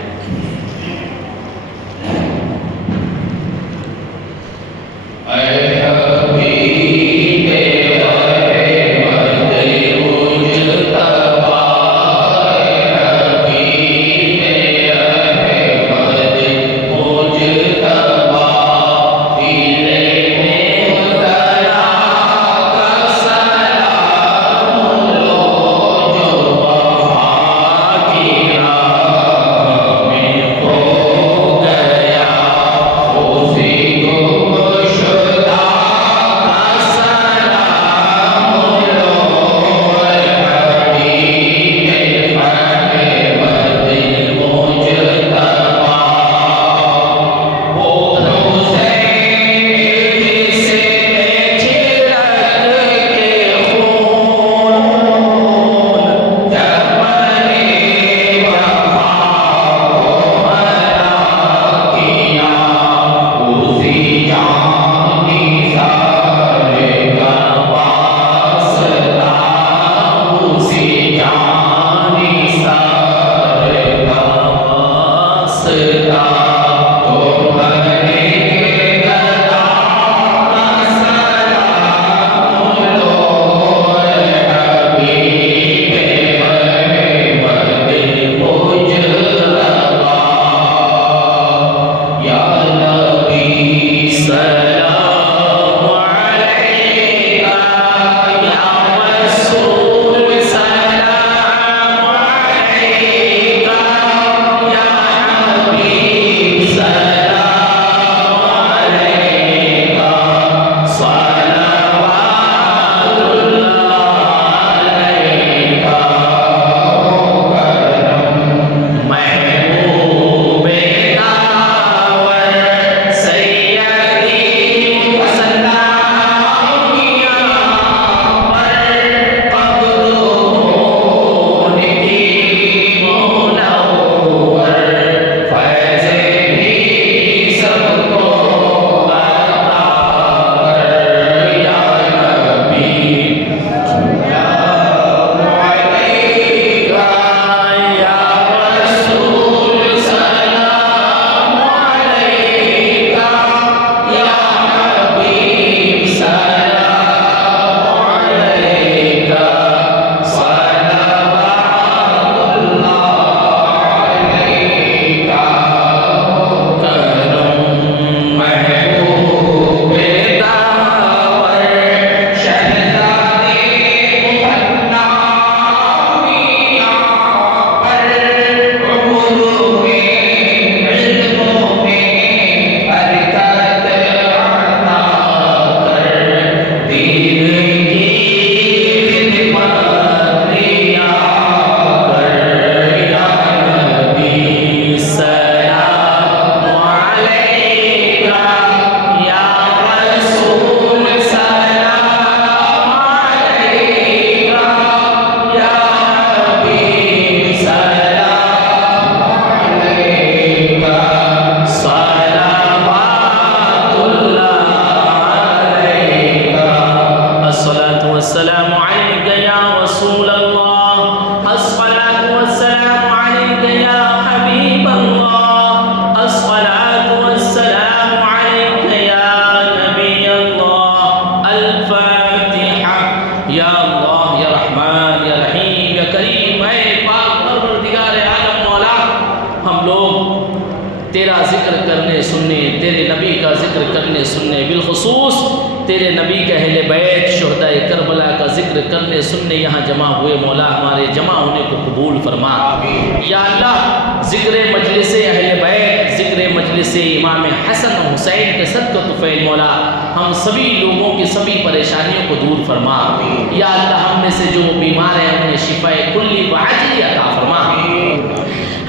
تیرے نبی کے اہل بیت شہداء کربلا کا ذکر کرنے سننے یہاں جمع ہوئے مولا ہمارے جمع ہونے کو قبول فرما۔ یا اللہ ذکر مجلس اہل بیت، ذکر مجلس امام حسن و حسین کے صدقہ طفیل مولا ہم سبھی لوگوں کی سبھی پریشانیوں کو دور فرما۔ یا اللہ ہم میں سے جو بیمار ہیں انہیں شفائے کلی و عاجلی عطا فرما۔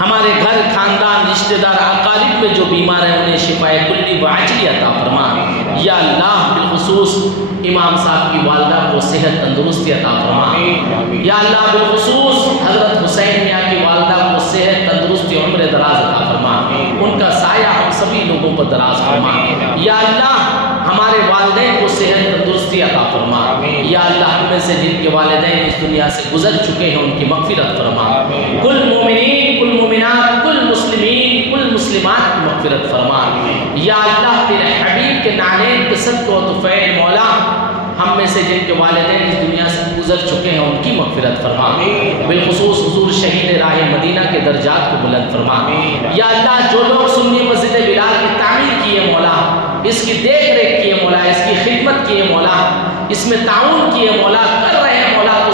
ہمارے گھر خاندان رشتہ دار اقارب میں جو بیمار ہیں انہیں شفائے کلی و عاجلی عطا فرما۔ یا اللہ بالخصوص امام صاحب کی والدہ کو صحت تندرستی عطا فرما۔ یا اللہ بالخصوص حضرت حسین میاں کی والدہ کو صحت تندرستی عمر دراز عطا فرما، ان کا سایہ ہم سبھی لوگوں پر دراز فرما۔ یا اللہ ہمارے والدین کو صحت تندرستی عطا فرما۔ یا اللہ ہم میں سے جن کے والدین اس دنیا سے گزر چکے ہیں ان کی مغفرت فرما۔ کل مومنین، کل مومنات، کل مسلمین، کل مسلمات کی مغفرت فرما۔ یا اللہ تیرے حبیب کے نعلین کے صدقہ و طفیل مولا ہم میں سے جن کے والدین اس دنیا سے گزر چکے ہیں ان کی مغفرت فرما۔ بالخصوص حضور شہید راہ مدینہ کے درجات کو بلند فرما۔ یا اللہ جو لوگ سنی مسجد بلال کی تعمیر کیے مولا، اس کی دیکھ ریکھ کیے مولا، اس کی خدمت کیے مولا، اس میں تعاون کیے مولا، کر رہے ہیں مولا، تو